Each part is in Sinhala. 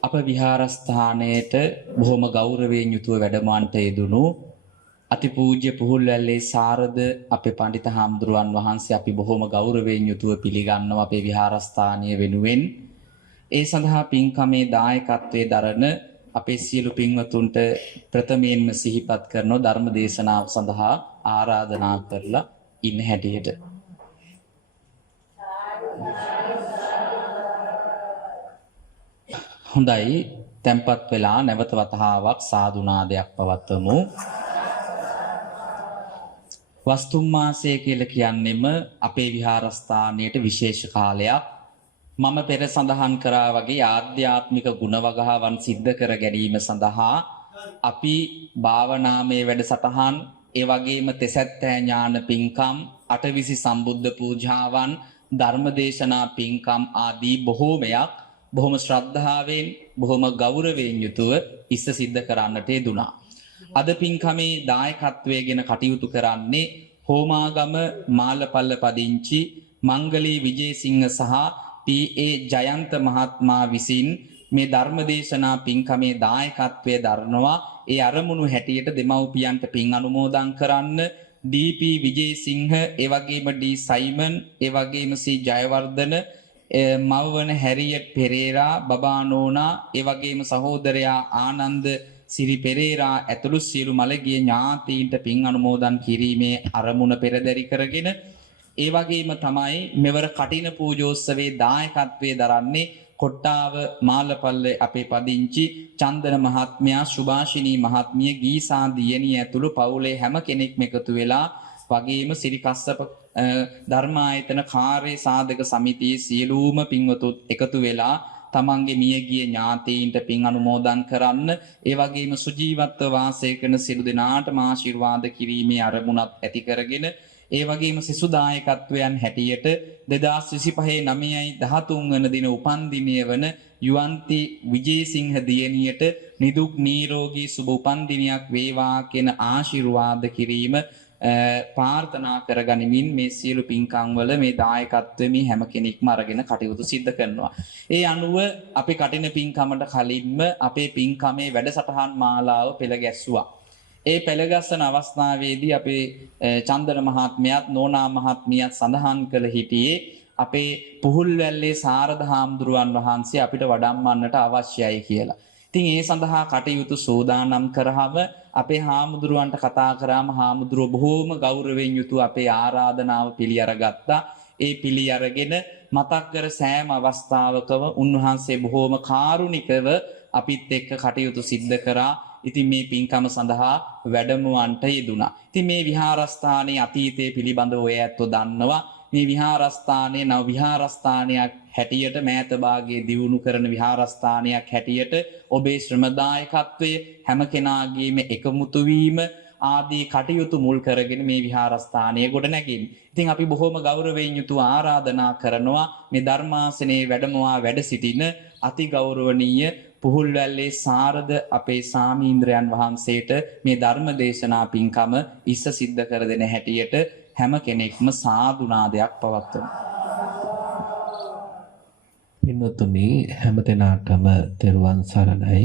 අප විහාරස්ථානයේට බොහොම ගෞරවයෙන් යුතුව වැඩමවන්නට යෙදුණු අතිපූජ්‍ය පුහුල්වැල්ලේ සාරද අපේ පඬිත හාමුදුරුවන් වහන්සේ අපි බොහොම ගෞරවයෙන් යුතුව පිළිගන්නවා අපේ විහාරස්ථානීය වෙනුවෙන්. ඒ සඳහා පින්කමේ දායකත්වයේ දරන අපේ සියලු පින්වතුන්ට ප්‍රථමයෙන්ම සිහිපත් කරන ධර්ම දේශනාව සඳහා ආරාධනා කරලා ඉන්න හැටියට. හොඳයි, tempat වෙලා නැවත වතාවක් සාදුනාදයක් පවත්වමු. වස්තුම් මාසය කියලා කියන්නෙම අපේ විහාරස්ථානයේට විශේෂ කාලයක්. මම පෙර සඳහන් කරා වගේ ආධ්‍යාත්මික ගුණවගහවන් සිද්ධ කර ගැනීම සඳහා අපි භාවනාමය වැඩසටහන්, ඒ වගේම තෙසැත්තෑ ඥාන පින්කම්, අටවිසි සම්බුද්ධ පූජාවන්, ධර්මදේශනා පින්කම් ආදී බොහෝමයක් බොහොම ශ්‍රද්ධාවෙන් බොහොම ගෞරවයෙන් යුතුව ඉස්ස සිද්ධ කරන්නට යෙදුණා. අද පින්කමේ දායකත්වයෙන් කටයුතු කරන්නේ හෝමාගම මාලපල්ල පදිංචි මංගලී විජේසිංහ සහ පී.ඒ. ජයන්ත මහත්මයා විසින් මේ ධර්මදේශනා පින්කමේ දායකත්වය දරනවා. ඒ අරමුණු හැටියට දෙමව්පියන්ට පින් අනුමෝදන් කරන්න ඩී.පී. විජේසිංහ, ඒ වගේම ඩී. සයිමන්, ඒ වගේම සී. ජයවර්ධන, මවවන හැරියට් පෙරේරා, බබා නෝනා, ඒ වගේම සහෝදරයා ආනන්ද සිරි පෙරේරා ඇතුළු සියලු මළගිය ඥාතීන්ට පින් අනුමෝදන් කිරීමේ අරමුණ පෙරදරි කරගෙන, ඒ වගේම තමයි මෙවර කටින පූජෝත්සවයේ දායකත්වයේ දරන්නේ කොට්ටාව මාලපල්ල අපේ පදිංචි චන්දන මහත්මයා, සුභාෂිනී මහත්මිය, ගීසා දියණිය ඇතුළු පවුලේ හැම කෙනෙක්ම එකතු වෙලා, වගේම සිරි කස්සප ධර්මායතන කාර්ය සාධක සමිතියේ සියලුම පින්වතුන් එකතු වෙලා තමන්ගේ මියගිය ඥාතීන්ට පින් අනුමෝදන් කරන්න, ඒ වගේම සුජීවත්ව වාසය කරන සියලු දෙනාටම ආශිර්වාද කිරීමේ අරමුණක් ඇති කරගෙන, ඒ වගේම සිසු දායකත්වයන් හැටියට 2025 9/13 වන දින උපන්දිනය වන යුවන්ති විජේසිංහ දියණියට නිදුක් නිරෝගී සුබ උපන්දිනයක් වේවා කියන ආශිර්වාද කිරීම ප්‍රාර්ථනා කරගනිමින් මේ සියලු පින්කම් වල මේ දායකත්වයේ මේ හැම කෙනෙක්ම අරගෙන කටයුතු සිද්ධ කරනවා. ඒ අනුව අපි කටින පින්කමට කලින්ම අපේ පින්කමේ වැඩසටහන් මාලාව පෙළ ගැස්සුවා. ඒ පෙළගස්සන අවස්ථාවේදී අපේ චන්දන මහත්මයාත් නෝනා මහත්මියත් සඳහන් කළ හිටියේ අපේ පුහුල්වැල්ලේ සාරද හාමුදුරුවන් වහන්සේ අපිට වඩම්මන්නට අවශ්‍යයි කියලා. ඉතින් ඒ සඳහා කටයුතු සූදානම් කරාම අපේ හාමුදුරුවන්ට කතා කරාම හාමුදුරුවෝ බොහෝම ගෞරවයෙන් යුතුව අපේ ආරාධනාව පිළි අරගත්තා. ඒ පිළි අරගෙන මතක් කර සෑම අවස්ථාවකම උන්වහන්සේ බොහෝම කාරුණිකව අපිත් එක්ක කටයුතු සිද්ධ කරා. ඉතින් මේ පින්කම සඳහා වැඩමුවන්ට යෙදුණා. ඉතින් මේ විහාරස්ථානයේ අතීතයේ පිළිබඳව ඔය ඇත්තෝ දන්නවා. මේ විහාරස්ථානයේ නව විහාරස්ථානයක් හැටියට මෑත භාගයේ දියුණු කරන විහාරස්ථානයක් හැටියට ඔබේ ශ්‍රමදායකත්වයේ හැම කෙනාගේම එකමුතු වීම ආදී කටයුතු මුල් කරගෙන මේ විහාරස්ථානය ගොඩ නැගින්නේ. ඉතින් අපි බොහොම ගෞරවයෙන් යුතුව ආරාධනා කරනවා මේ ධර්මාසනයේ වැඩමවා වැඩ සිටින අති ගෞරවනීය පුහුල්වැල්ලේ සාරද අපේ සාමීන්ද්‍රයන් වහන්සේට මේ ධර්ම දේශනා පින්කම ඉස්ස සිද්ධ කර දෙන හැටියට හැම කෙනෙක්ම සාදුනාදයක් පවත්වමු. පින්වතුනි, හැම දිනාටම තෙරුවන් සරණයි.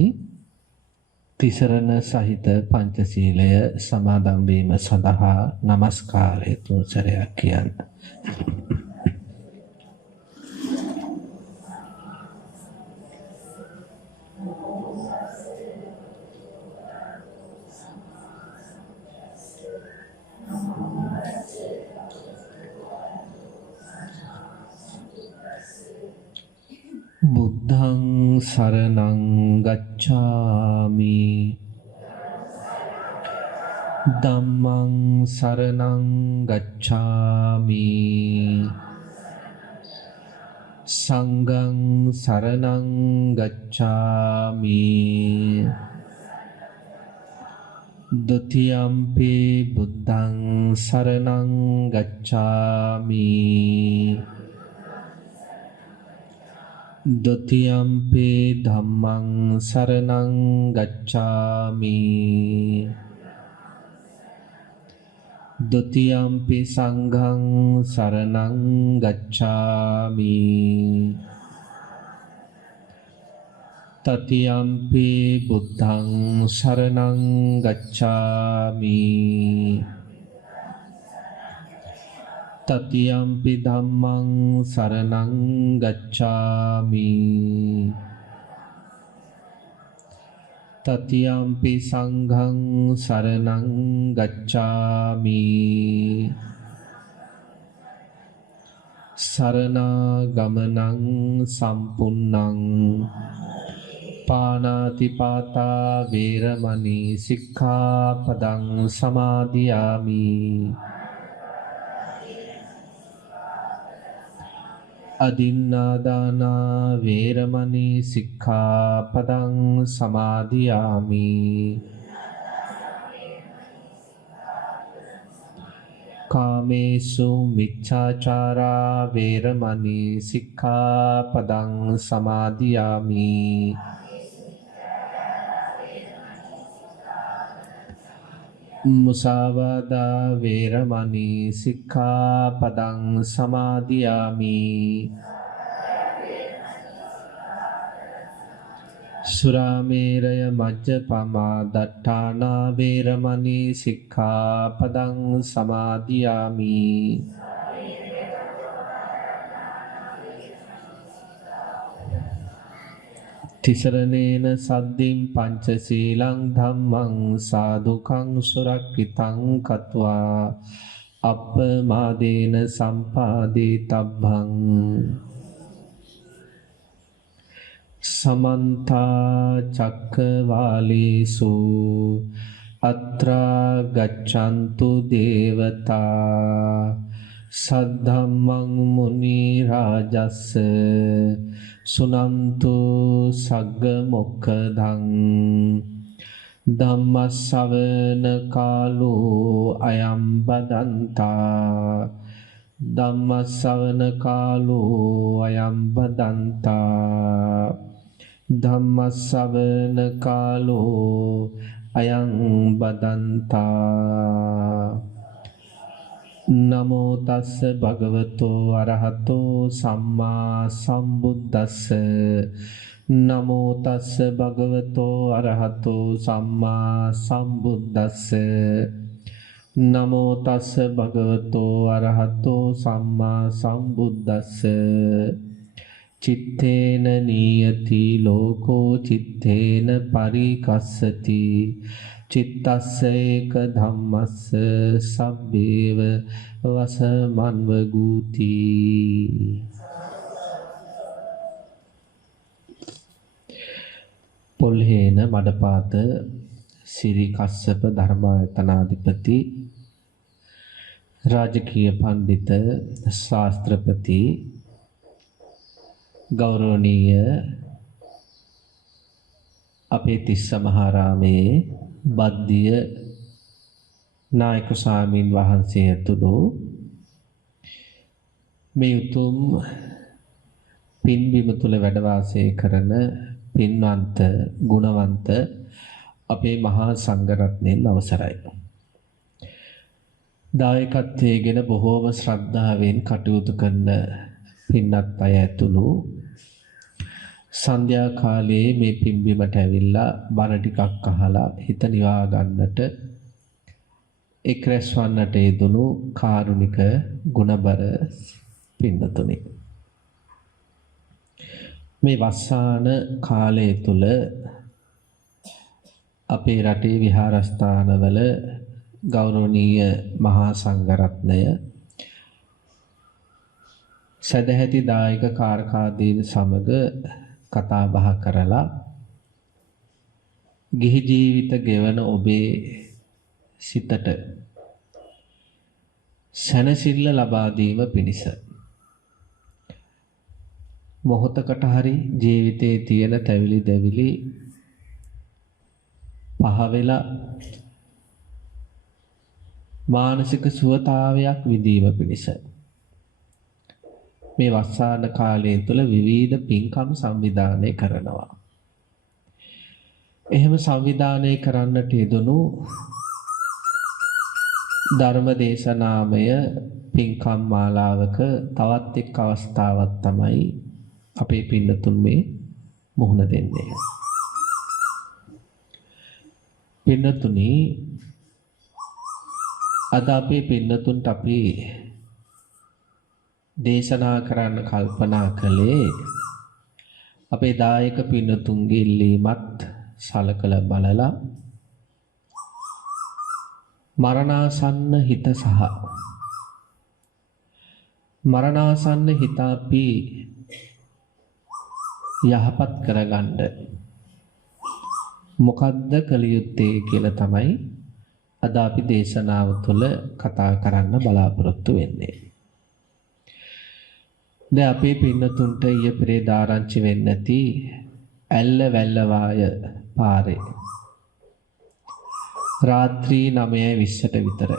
තිසරණ සහිත පංචශීලය සමාදන් වීම සඳහා নমස්කාරය තුන් සැරයක් කියන්න. බුද්ධං සරණං ගච්ඡාමි ධම්මං සරණං ගච්ඡාමි සංඝං සරණං ගච්ඡාමි ဒုတိယံ පි බුද්ධං සරණං ගච්ඡාමි द्वितीयम्पि धम्मं शरणं गच्छामि द्वितीयम्पि संघं शरणं गच्छामि තතියම්පි බුද්ධං සරණං ගච්ඡාමි තතියම්පි ධම්මං සරණං ගච්ඡාමි තතියම්පි සංඝං සරණං ගච්ඡාමි සරණාගමනං සම්පුන්නං පාණාතිපාතා වේරමණී සික්ඛාපදං සමාදියාමි අදින්නාදානා වේරමණී සික්ඛාපදං සමාදියාමි කාමේසු මිච්ඡාචාරා වේරමණී සික්ඛාපදං සමාදියාමි මුසාවාදා වේරමණී සික්ඛාපදං සමාදියාමි සුරාමේරය මජ්ජපමා දට්ඨානා වේරමණී සික්ඛාපදං සමාදියාමි තිසරණේන සද්දින් පංචශීලං ධම්මං සාදුකං සුරක්ඛිතං කତ୍වා අප්පමාදේන සම්පාදේ තබ්බං සමන්ත චක්කවාලේසු අත්‍රා ගච්ඡන්තු දේවතා සද්ධම්මං මුනි රාජස්ස සුනන්තු සග්ග මොක්ඛදං ධම්මස්සවන කාලෝ අයම් බදන්තා ධම්මස්සවන කාලෝ අයම් බදන්තා ධම්මස්සවන කාලෝ අයං බදන්තා නමෝ තස්ස භගවතෝ අරහතෝ සම්මා සම්බුද්දස්ස නමෝ තස්ස භගවතෝ අරහතෝ සම්මා සම්බුද්දස්ස නමෝ තස්ස භගවතෝ අරහතෝ සම්මා සම්බුද්දස්ස චිත්තේන නීයති ලෝකෝ චිත්තේන පරිකස්සති චිත්තස්ස ඒක ධම්මස්ස සබ්බේව වසමන්ව ගූති පොල්හේන මඩපාත සිරි කස්සප ධර්මායතනාධිපති රාජකීය පඬිත ශාස්ත්‍රපති ගෞරවනීය අපේ තිස්ස මහාරාමේ බද්දිය නායක ස්වාමීන් වහන්සේ ඇතුළු මේ උතුම් පින්බිම තුල වැඩ වාසය කරන පින්වන්ත ගුණවන්ත අපේ මහා සංඝරත්නයන් අවසරයි. දායකත්වයේගෙන බොහෝම ශ්‍රද්ධාවෙන් කටයුතු කරන පින්වත් අය ඇතුළු සන්ධ්‍යා කාලයේ මේ පින්බිමට ඇවිල්ලා බණ ටිකක් අහලා හිත නිවා ගන්නට එක් රැස්වන්නට යෙදුණු කාරුණික ගුණබර පින්වතුනි මේ වස්සාන කාලය තුල අපේ රටේ විහාරස්ථානවල ගෞරවනීය මහා සංඝරත්නය සදැහැති දායක කාර්කාදීන් සමග කතා බහ කරලා ගිහි ජීවිත ගෙවන ඔබේ සිතට සැනසෙල්ල ලබා දීම පිණිස මොහොතකට හරි ජීවිතයේ තියෙන තැවිලි දැවිලි පහ වෙලා මානසික සුවතාවයක් විඳීම පිණිස මේ වස්සාන කාලය තුළ විවිධ පින්කම් සංවිධානය කරනවා. එහෙම සංවිධානය කරන්නට යෙදුණු ධර්ම දේශනාමය පින්කම් මාලාවක තවත් එක් අවස්ථාවක් තමයි අපේ පින්නතුන් මේ මුහුණ දෙන්නේ. පින්නතුනි අද අපේ පින්නතුන්ට අපි දේශනා කරන්න කල්පනා කළේ අපේ දායක පින්නතුන්ගේ ඉල්ලීමත් සලකලා බලලා මරණාසන්න හිත සහ මරණාසන්න හිත අපි යහපත් කරගන්න මොකද්ද කළ යුත්තේ කියලා තමයි අද අපි දේශනාව තුළ කතා කරන්න බලාපොරොත්තු වෙන්නේ. දැන් අපේ පින්නතුන්ට ඊයේ පෙරේදා ආරංචි වෙන්නේ නැති ඇල්ල වැල්ලවාය පාරේ රාත්‍රී 9:20ට විතර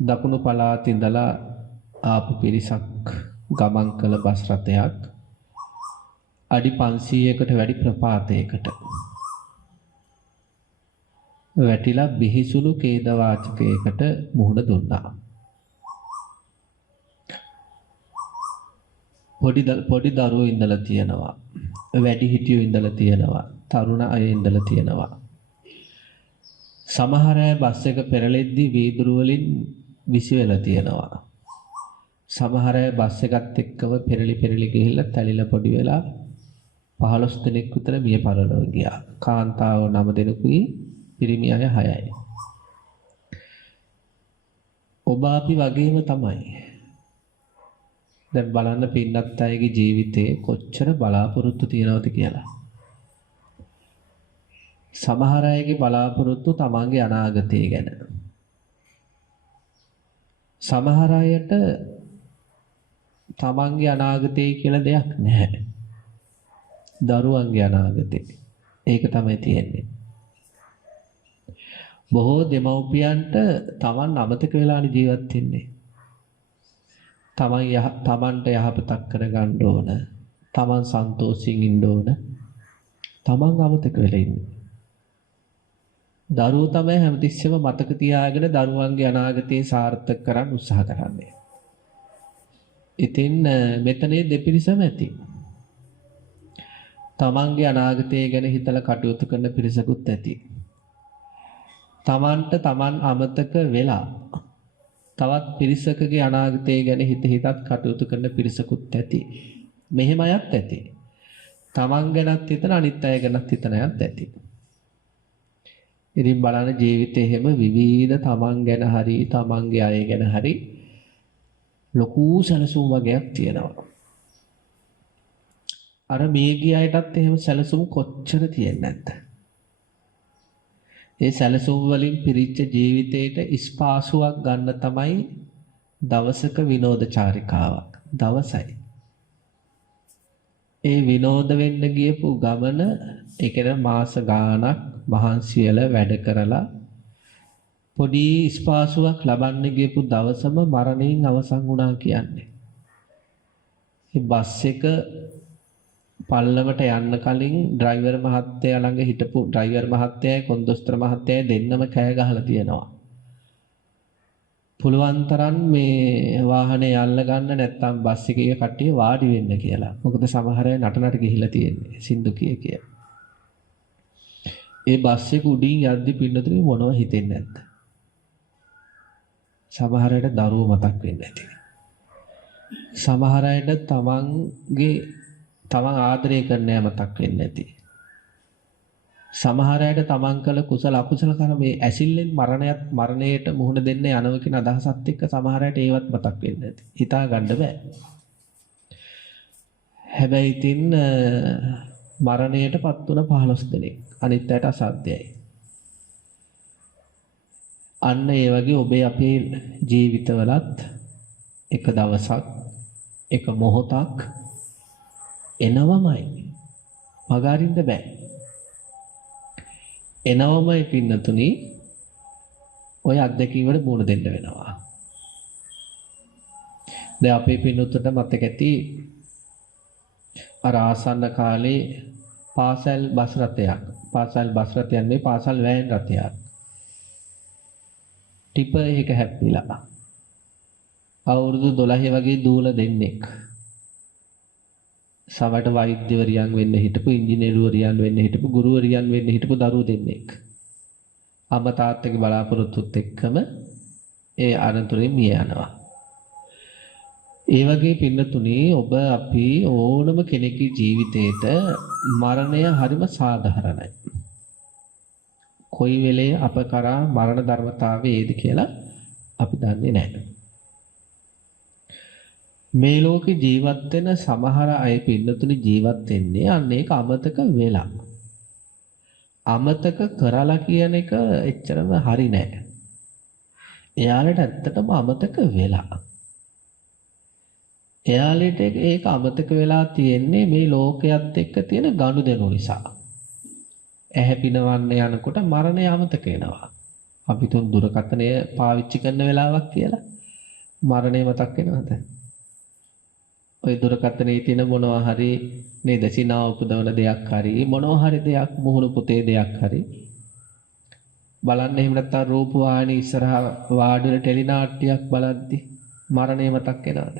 දකුණු පළාත ඉඳලා ආපු පිරිසක් ගමන් කළ බස් රථයක් අඩි 500කට වැඩි ප්‍රපාතයකට වැටිලා බිහිසුණු ඛේදවාචකයකට මුහුණ දුන්නා. පොඩි දරුවෝ ඉඳලා තියෙනවා, වැඩිහිටියෝ ඉඳලා තියෙනවා, තරුණ අය ඉඳලා තියෙනවා. සමහර අය බස් එක පෙරලෙද්දී වීදුරු වලින් විසි වෙලා තියෙනවා. සමහර අය බස් එකත් එක්කම පෙරලි ගිහිල්ලා තැලිලා පොඩි වෙලා 15 දෙනෙක් විතර මිය පරලොව ගියා. කාන්තාව 9 දෙනෙකුයි, පිරිමි අය 6යි. ඔබ අපි වගේම තමයි. දැන් බලන්න පින්නත් අයගේ ජීවිතේ කොච්චර බලාපොරොත්තු තියනවද කියලා. සමහර අයගේ බලාපොරොත්තු තමන්ගේ අනාගතය ගැන. සමහර අයට තමන්ගේ අනාගතය කියලා දෙයක් නැහැ. දරුවන්ගේ අනාගතේ. ඒක තමයි තියෙන්නේ. බොහෝ දෙමව්පියන්ට තමන් අමතක වෙලානේ ජීවත් වෙන්නේ. තමන්ට යහපතක් කරගන්න ඕන. තමන් සන්තෝෂයෙන් ඉන්න ඕන. තමන් අමතක වෙලා ඉන්නේ. දරුවෝ තමයි හැමතිස්සෙම මතක තියාගෙන දරුවන්ගේ අනාගතේ සාර්ථක කරන්න උත්සාහ කරන්නේ. ඉතින් මෙතනේ දෙපිරිසම ඇති. තමන්ගේ අනාගතය ගැන හිතලා කටයුතු කරන පිරිසකුත් ඇති. තමන්ට තමන් අමතක වෙලා තවත් පිරිසකගේ අනාගතය ගැන හිතත් කටයුතු කරන පිරිසකුත් ඇති. මෙහෙම අයත් ඇති. තමන් ගැනත් හිතන අනිත් අය ගැනත් හිතන අයත් ඇති. ඉතින් බලන්න ජීවිතේ හැම විවිධ තමන් ගැන හරි තමන්ගේ අය ගැන හරි ලොකු සැලසුම් වගේක් තියෙනවා. අර මේගිය අයටත් එහෙම සැලසුම් කොච්චර තියෙන්නේ නැද්ද? ඒ සැලසුම් වලින් පිරිච්ච ජීවිතේට ස්පාසුවක් ගන්න තමයි දවසක විනෝද චාරිකාවක්. දවසයි. ඒ විනෝද වෙන්න ගියපු ගමන ඒ කියන්නේ මාස ගාණක් මහන්සි වෙලා වැඩ කරලා පොඩි ස්පාසුවක් ලබන්න ගියපු දවසම මරණයෙන් අවසන් වුණා කියන්නේ. මේ බස් එක පල්ලමට යන්න කලින් ඩ්‍රයිවර් මහත්තයා ළඟ හිටපු ඩ්‍රයිවර් මහත්තයයි කොන්දොස්තර මහත්තයයි දෙන්නම කෑ ගහලා තියෙනවා. පුළුවන් තරම් මේ වාහනේ යල්ල ගන්න නැත්නම් බස් එකේ කට්ටිය වාඩි වෙන්න කියලා. මොකද සමහර අය නටනට ගිහිල්ලා තියෙන්නේ සින්දු කිය. ඒ බස් එක උඩින් යද්දි පින්නතුනේ මොනව හිතෙන්නේ නැද්ද? සමහර අයට දරුවෝ මතක් වෙන්නේ නැති. සමහර අයට තමන් ආදරය කරන අය මතක් වෙන්නේ නැති. සමහර අයට තමන් කළ කුසල අකුසල කර්ම මේ ඇසිල්ලෙන් මරණයට මුහුණ දෙන්න යනවා කියන අදහසත් එක්ක සමහර අයට ඒවත් මතක් වෙන්නේ නැති. හිතා ගන්න බෑ. හැබැයි ඉතින් මරණයටපත් වුණ 15 දෙනෙක් අනිත් අයට අසාධ්‍යයි. අන්න ඒ වගේ ඔබේ අපේ ජීවිතවලත් එක දවසක් එක මොහොතක් එනවමයි. මගහරින්න බෑ. එනවමයි පින්නතුනි. ඔය අත්දැකීම් වල මුණ දෙන්න වෙනවා. දැන් අපේ පින්නතුන්ට මතක ඇති අර ආසන්න කාලේ පාසල් බස් රථයක් නෙවෙයි පාසල් වෑන් රථයක් ටිපර් එක හැප්පිලා අවුරුදු 12 වගේ දූල දෙන්නෙක් සමහරට වෛද්‍යවරියන් වෙන්න හිටපු ඉංජිනේරුවරියන් වෙන්න හිටපු ගුරුවරියන් වෙන්න හිටපු දරුවෝ දෙන්නෙක්. අම්මා තාත්තගේ බලාපොරොත්තුත් එක්කම ඒ අනතුරින් මිය යනවා. ඒ වගේ පින්නතුනේ ඔබ අපි ඕනම කෙනෙකුගේ ජීවිතේට මරණය හරිම සාධාරණයි. කොයි වෙලේ අප කරා මරණ ධර්මතාවය ඒද කියලා අපි දන්නේ නැහැ. මේ ලෝකේ ජීවත් වෙන සමහර අය පින්නතුනි ජීවත් වෙන්නේ අන්න ඒක අමතක වෙලා. අමතක කරලා කියන එක එච්චරම හරි නෑ. එයාලට ඇත්තටම අමතක වෙලා. එයාලට ඒක අමතක වෙලා තියෙන්නේ මේ ලෝකයේත් එක්ක තියෙන ගනුදෙනු නිසා. ඇහැ පිනවන්න යනකොට මරණය අමතක වෙනවා. අපි තුන් දුරකථනය පාවිච්චි කරන වෙලාවක් කියලා මරණය මතක් වෙනවද? ඔය දුරකථනයේ තියෙන මොනවා හරි නේද සිනාව උපදවන දෙයක් හරි මොනවා හරි දෙයක් මුහුණු පුතේ දෙයක් හරි බලන්න එහෙම නැත්නම් රූප වාහිනී ඉස්සරහා වාඩි වෙලා ටෙලි නාට්‍යයක් බලද්දි මරණය මතක් වෙනවද?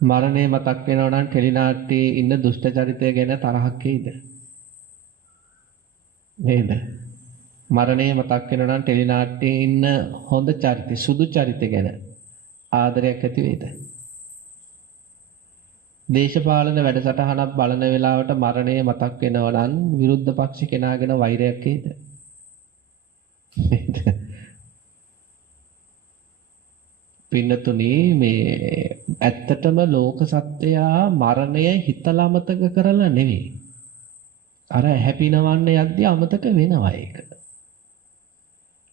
මරණය මතක් වෙනවා නම් ටෙලි නාට්‍යයේ ඉන්න දුෂ්ට චරිතය ගැන තරහක් එයිද? නේද? මරණය මතක් වෙනවා නම් ටෙලි නාට්‍යයේ ඉන්න හොඳ චරිත සුදු චරිත ගැන ආදරයක් ඇති වේද? දේශපාලන වැඩසටහනක් බලන වෙලාවට මරණය මතක් වෙනවා නම් විරුද්ධ පක්ෂ කෙනාගෙන වෛරයක් එයිද? නේද? පින්නතුනි මේ ඇත්තටම ලෝක සත්‍යයා මරණය හිතලා අමතක කරලා නෙවෙයි. අර හැපිනවන්න යද්දි අමතක වෙනවා ඒක.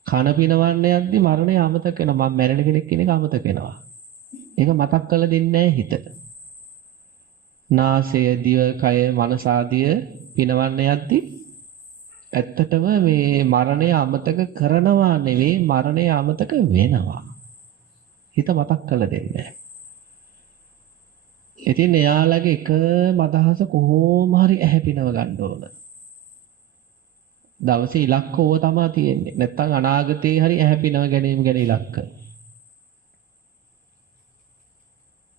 කන පිනවන්න යද්දි මරණය අමතක වෙනවා. මම මැරෙන කෙනෙක් කියන එක අමතක වෙනවා. ඒක මතක් කරලා දෙන්නේ නැහැ හිත. නාසය, දිව, කය, මනස ආදිය පිනවන්න යද්දි ඇත්තටම මේ මරණය අමතක කරනවා නෙවෙයි මරණය අමතක වෙනවා. හිත මතක් කරලා දෙන්නේ නැහැ. ඉතින් එයාලගේ එකම අදහස කොහොම හරි ඇහැ පිනව ගන්න ඕන. දවසේ ඉලක්ක ඕව තමයි තියෙන්නේ. නැත්තම් අනාගතේ හරි ඇහැ පිනව ගැනීම ගැන ඉලක්ක.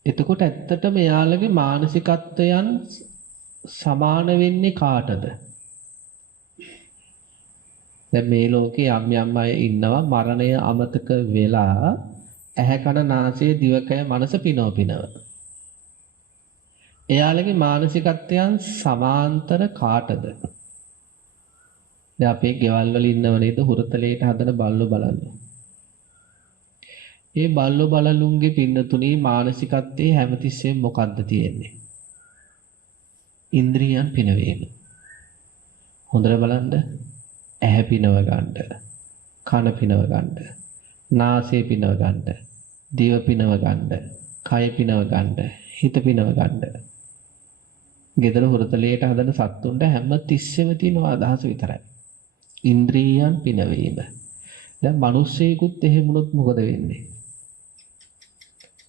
එතකොට ඇත්තටම එයාලගේ මානසිකත්වයන් සමාන වෙන්නේ කාටද? දැන් මේ ලෝකේ යම් යම් අය ඉන්නවා මරණය අමතක වෙලා ඇහැ කන නාසය දිවකය මනස පිනව. එයාලගේ මානසිකත්වයන් සමාන්තර කාටද? දැන් අපේ ගෙවල් වල ඉන්නව නේද හුරතලේට හදන බල්ලෝ බලන්න. ඒ බල්ලෝ බලලුන්ගේ පින්නතුණී මානසිකත්වයේ හැමතිස්සෙම මොකද්ද තියෙන්නේ? ඉන්ද්‍රියයන් පිනවීම. හොඳට බලන්න. ඇහැ පිනව ගන්න. කන පිනව ගන්න. නාසය පිනව ගන්න. දිව පිනව ගන්න. කය පිනව ගන්න. හිත පිනව ගන්න. ගෙදර හුරතලයට හදන සත්තුන්ට හැම තිස්සෙම තියෙන අදහස විතරයි. ඉන්ද්‍රියයන් පිනවීම. දැන් මිනිස්සෙකුත් එහෙම වුණොත් මොකද වෙන්නේ?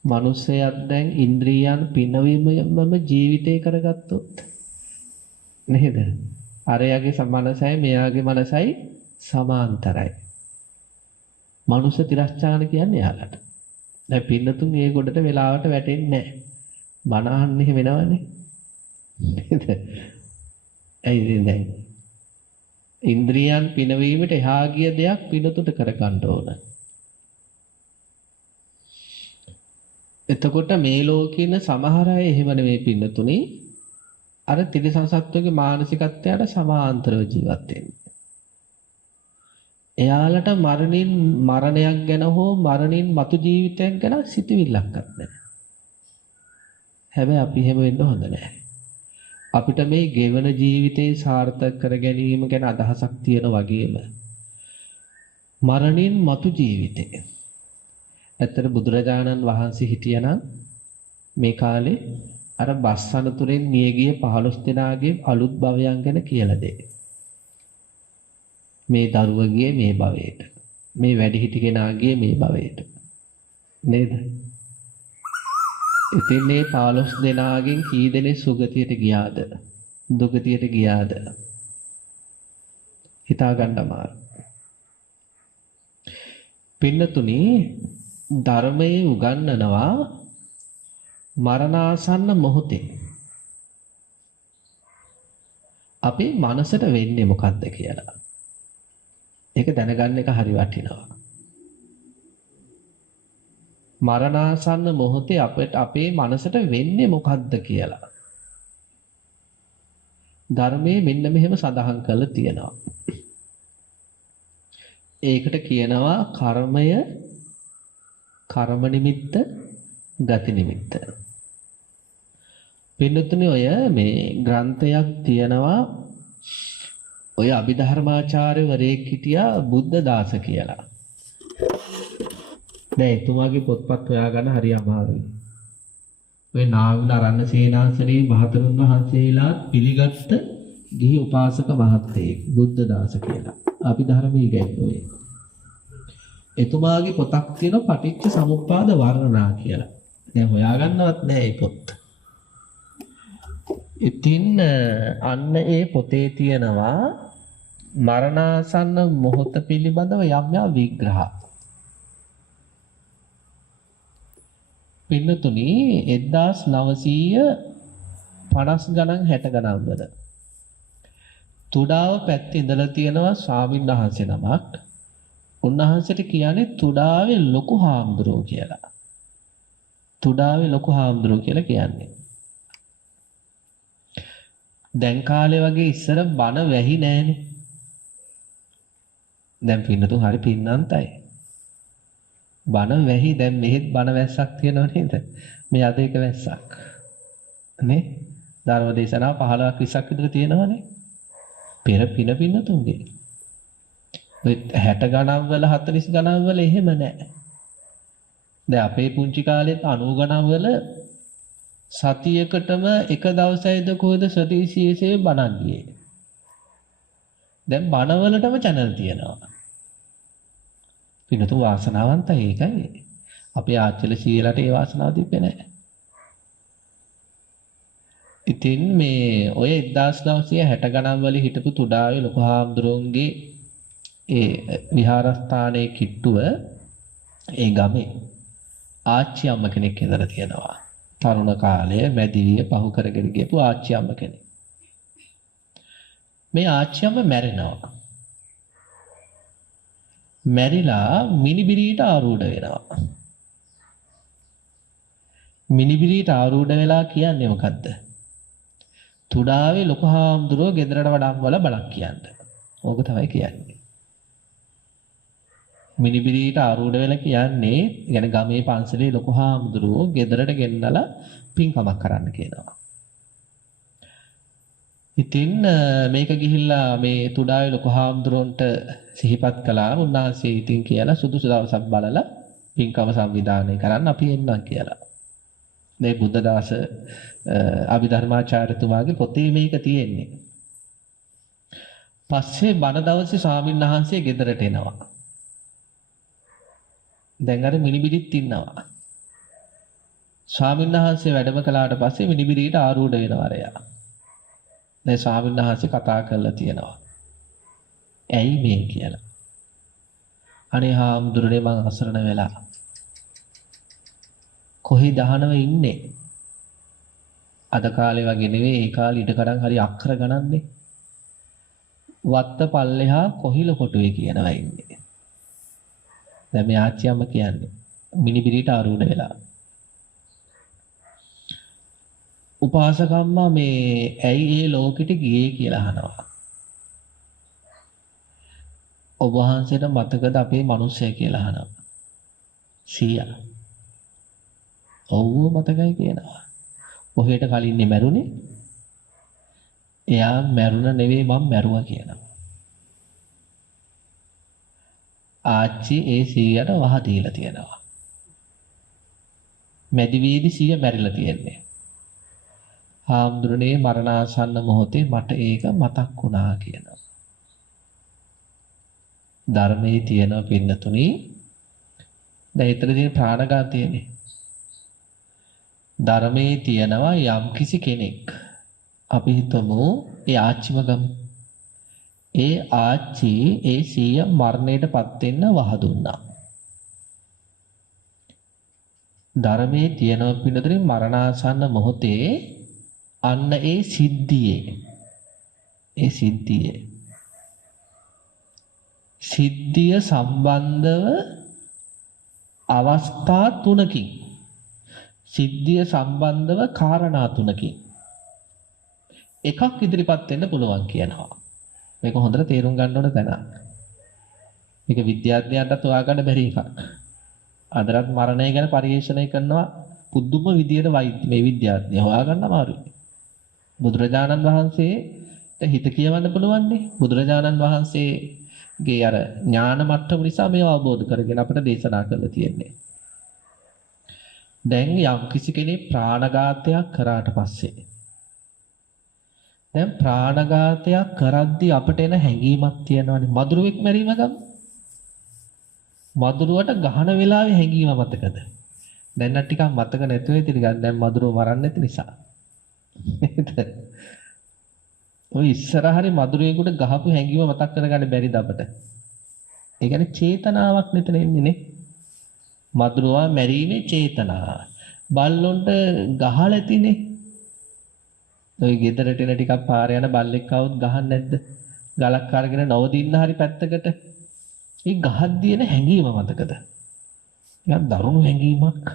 මිනිස්සයාත් දැන් ඉන්ද්‍රියයන් පිනවීමම ජීවිතේ කරගත්තොත් නේද? අරයාගේ මනසයි මෙයාගේ මනසයි සමාන්තරයි. මනුෂ්‍ය තිරස්චාන කියන්නේ යාලට. දැන් පින්නතුන් මේ ගොඩට වෙලාවට වැටෙන්නේ නැහැ. බණ අහන්නේ වෙනවනේ. නේද? ඇයි දැන් ඉන්ද්‍රියන් පිනවීමට එහා ගිය දෙයක් පිනතුට කරගන්න ඕන. එතකොට මේ ලෝකේ ඉන්න සමහර අය එහෙම නෙවෙයි පින්නතුනේ අර තිරිසන් සත්වයේ මානසිකත්වයට සමාන්තරව ජීවත් වෙන්නේ. එයාලට මරණයක් ගැන හෝ මරණින් මතු ජීවිතයක් ගැන සිතවිල්ලක්වත් නැහැ. හැබැයි අපි එහෙම වෙන්න හොඳ නැහැ. අපිට මේ ගෙවන ජීවිතේ සාර්ථක කර ගැනීම ගැන අදහසක් තියෙන වගේම මරණින් මතු ජීවිතේ. ඇත්තට බුදුරජාණන් වහන්සේ හිටියනම් මේ කාලේ අර බස් අනතුරෙන් මියගිය 15 දෙනාගේ අලුත් භවයන් ගැන කියලා දෙයි. මේ දරුවගේ මේ භවයට. මේ වැඩිහිටි කෙනාගේ මේ භවයට. නේද? ඉතින් මේ 15 දෙනාගෙන් කී දෙනෙක් සුගතියට ගියාද? දුගතියට ගියාද? හිතා ගන්න අමාරු. පින්නතුනි ධර්මයේ උගන්වනවා මරණාසන්න මොහොතේ අපේ මනසට වෙන්නේ මොකද්ද කියලා. ඒක දැනගන්න එක හරි වටිනවා. මරණාසන්න මොහොතේ අපේ මනසට වෙන්නේ මොකද්ද කියලා. ධර්මයේ මෙන්න මෙහෙම සඳහන් කරලා තියෙනවා. ඒකට කියනවා කර්මය, කර්ම නිමිත්ත, ගති නිමිත්ත. පින්නතුනේ ඔය මේ ග්‍රන්ථයක් තියෙනවා. ඔය අභිධර්මාචාර්යවරයෙක් හිටියා බුද්ධ දාස කියලා. දැන් එතුමාගේ පොත්පත් හොයාගන්න හරි අමාරුයි. ඔය නාවිල අරණ්‍ය සේනාසනයේ මහතෙරුන් වහන්සේලා පිළිගත්ත ගිහි උපාසක මහත්තයෙක් බුද්ධ දාස කියලා. අභිධර්මයේ ඉගෙනුවේ. එතුමාගේ පොතක් තියෙනවා පටිච්ච සමුප්පාද වර්ණනා කියලා. දැන් හොයාගන්නවත් නෑ ඒ පොත්. ඉතින් අන්න ඒ පොතේ තියෙනවා මරණාසන්න මොහොත පිළිබඳව යම් යම් විග්‍රහ. පින්නතුනි 1950 ගණන් 60 ගණන් වල තුඩාව පැත්තේ ඉඳලා තියෙනවා ස්වාමීන් වහන්සේ නමක්. උන්වහන්සේට කියන්නේ තුඩාවේ ලොකු හාමුදුරුවෝ කියලා. තුඩාවේ ලොකු හාමුදුරුවෝ කියලා කියන්නේ. දැන් කාලේ වගේ ඉස්සර බණ වැහි නෑනේ. දැන් පින්නතුන් හරි පින්නන්තයි. බණ වැහි දැන් මෙහෙත් බණ වැස්සක් තියෙනව නේද? මේ අද එක වැස්සක්. නේ? ධර්ම දේශනා 15ක් 20ක් විතර තියෙනවනේ. පෙර පින්නතුන්ගේ. ඔය 60 ගණන් වල 40 ගණන් වල එහෙම නෑ. දැන් අපේ පුංචි කාලෙත් 90 ගණන් වල සතියකටම එක දවසයිද කොහෙද සතිශීසේ බණක් ගියේ. දැන් බණවලටම channel තියෙනවා. පින්නතු වාසනාවන්තයි ඒකයි. අපේ ආච්චිල සීලට ඒ වාසනාව තිබ්බේ නැහැ. ඉතින් මේ ඔය 1960 ගණන් වල හිටපු තුඩාවේ ලොකු හාමුදුරුවන්ගේ ඒ විහාරස්ථානයේ කිට්ටුව ඒ ගමේ ආච්චි අම්ම කෙනෙක් ඉඳලා තියෙනවා. තරුණ කාලයේ මැදිවිය පහු කරගෙන ගියපු ආච්චි අම්ම කෙනෙක්. මේ ආච්චි අම්ම මැරෙනවා. මැරිලා මිනිබිරියට ආරූඪ වෙනවා. මිනිබිරියට ආරූඪ වෙලා කියන්නේ මොකද්ද? තුඩාවේ ලොකු හාමුදුරුවෝ ගෙදරට වඩම්වල බලක් කියන්නේ. ඕක තමයි කියන්නේ. මිනිබිරියට ආරූඪ වෙලා කියන්නේ يعني ගමේ පන්සලේ ලොකු හාමුදුරුවෝ ගෙදරට ගෙන්නලා පින්කමක් කරන්න කියනවා. ඉතින් මේක ගිහිල්ලා මේ තුඩාවේ ලොකු හාමුදුරුවන්ට සිහිපත් කළා. උන්වහන්සේ ඉතින් කියලා සුදුසු දවසක් බලලා පින්කම සංවිධානය කරන්න අපි එන්නම් කියලා. මේ බුද්ධදාස අභිධර්මාචාර්යතුමාගේ පොතේ මේක තියෙන්නේ. පස්සේ බණ දවසේ ස්වාමීන් වහන්සේ ගෙදරට එනවා. දැන් අර මිනිබිරිත් ඉන්නවා. ස්වාමීන් වහන්සේ වැඩම කළාට පස්සේ මිනිබිරියට ආරූඪ වෙනවා අරයා. දැන් ස්වාමීන් වහන්සේ කතා කරලා තියෙනවා. ඇයි මේ කියලා. අනේ හාමුදුරනේ මං අසරණ වෙලා. කොහේ දහනව ඉන්නේ? අද කාලේ වගේ නෙවෙයි ඒ කාලේ ඉඩකඩම් හරි අක්කර ගණන්නේ. වත්ත පල්ලෙහා කොහිල කොටුවේ කියනවා ඉන්නේ. දැන් මේ ආච්චි අම්ම කියන්නේ මිනිබිරියට ආරූඪ වෙලා. උපාසකම්මා මේ ඇයි ඒ ලෝකෙට ගියේ කියලා අහනවා. ඔබ වහන්සේට මතකද අපේ මිනිස්සය කියලා අහනවා. සීයා. ඔව් මතකයි කියනවා. කොහෙට කලින්නේ මැරුණේ? එයා මැරුණ නෙවෙයි මම මැරුවා කියනවා. ආච්චි ඒ සීයට වහ දීලා තියෙනවා. මැදිවියේදී සීය මැරිලා තියෙන්නේ. හාමුදුරනේ මරණාසන්න මොහොතේ මට ඒක මතක් වුණා කියනවා. ධර්මයේ තියෙන පින්නතුනි දැන් ඊතර තියෙන ප්‍රාණඝාතයනේ. ධර්මයේ තියෙනවා යම් කිසි කෙනෙක් අපි හිතමු ඒ ආච්චිම ගමු. ඒ ආච්චි ඒ සීය මරණයටපත් වෙන්න වහ දුන්නා. ධර්මයේ තියෙන පින්නතරින් මරණාසන්න මොහොතේ අන්න ඒ සිද්ධිය සම්බන්ධව අවස්ථා තුනකින් සිද්ධිය සම්බන්ධව කාරණා තුනකින් එකක් ඉදිරිපත් වෙන්න පුළුවන් කියනවා. මේක හොඳට තේරුම් ගන්න ඕන තැනක්. මේක විද්‍යාඥයන්ට හොයාගන්න බැරි එකක්. අදටත් මරණය ගැන පරිශීලනය කරනවා පුදුම විදියට මේ විද්‍යාඥයෝ හොයාගන්න අමාරුයි. බුදුරජාණන් වහන්සේට හිත කියවන්න පුළුවන් නේ. බුදුරජාණන් වහන්සේගේ අර ඥාන මට්ටම නිසා මේව අවබෝධ කරගෙන අපිට දේශනා කරලා තියෙන්නේ. දැන් යම් කිසි කෙනෙක් ප්‍රාණඝාතයක් කරාට පස්සේ දැන් ප්‍රාණඝාතයක් කරද්දී අපිට එන හැඟීමක් තියෙනවානේ. මදුරුවෙක් මැරීම ගමු. මදුරුවට ගහන වෙලාවේ හැංගීම මතකද? දැන් නම් ටිකක් මතක නැතුව ඉතින් දැන් මදුරුව මරන්න නැති නිසා. නේද? ඔය ඉස්සර හරි මදුරුවෙකුට ගහපු හැංගීම මතක් කරගන්න බැරිද අපට? ඒ කියන්නේ චේතනාවක් මෙතන එන්නේ නේ. මදුරුවා මැරීමේ චේතනාව. බල්ලොන්ට ගහලා ඇතිනේ. ඔය ගෙදරට එන ටිකක් පාර යන බල්ලෙක් આવුත් ගහන්නේ නැද්ද? ගලක් අරගෙන නවදින්න හරි පැත්තකට. ඒ ගහද්දී එන හැඟීම මතකද? නිකන් දරුණු හැඟීමක්,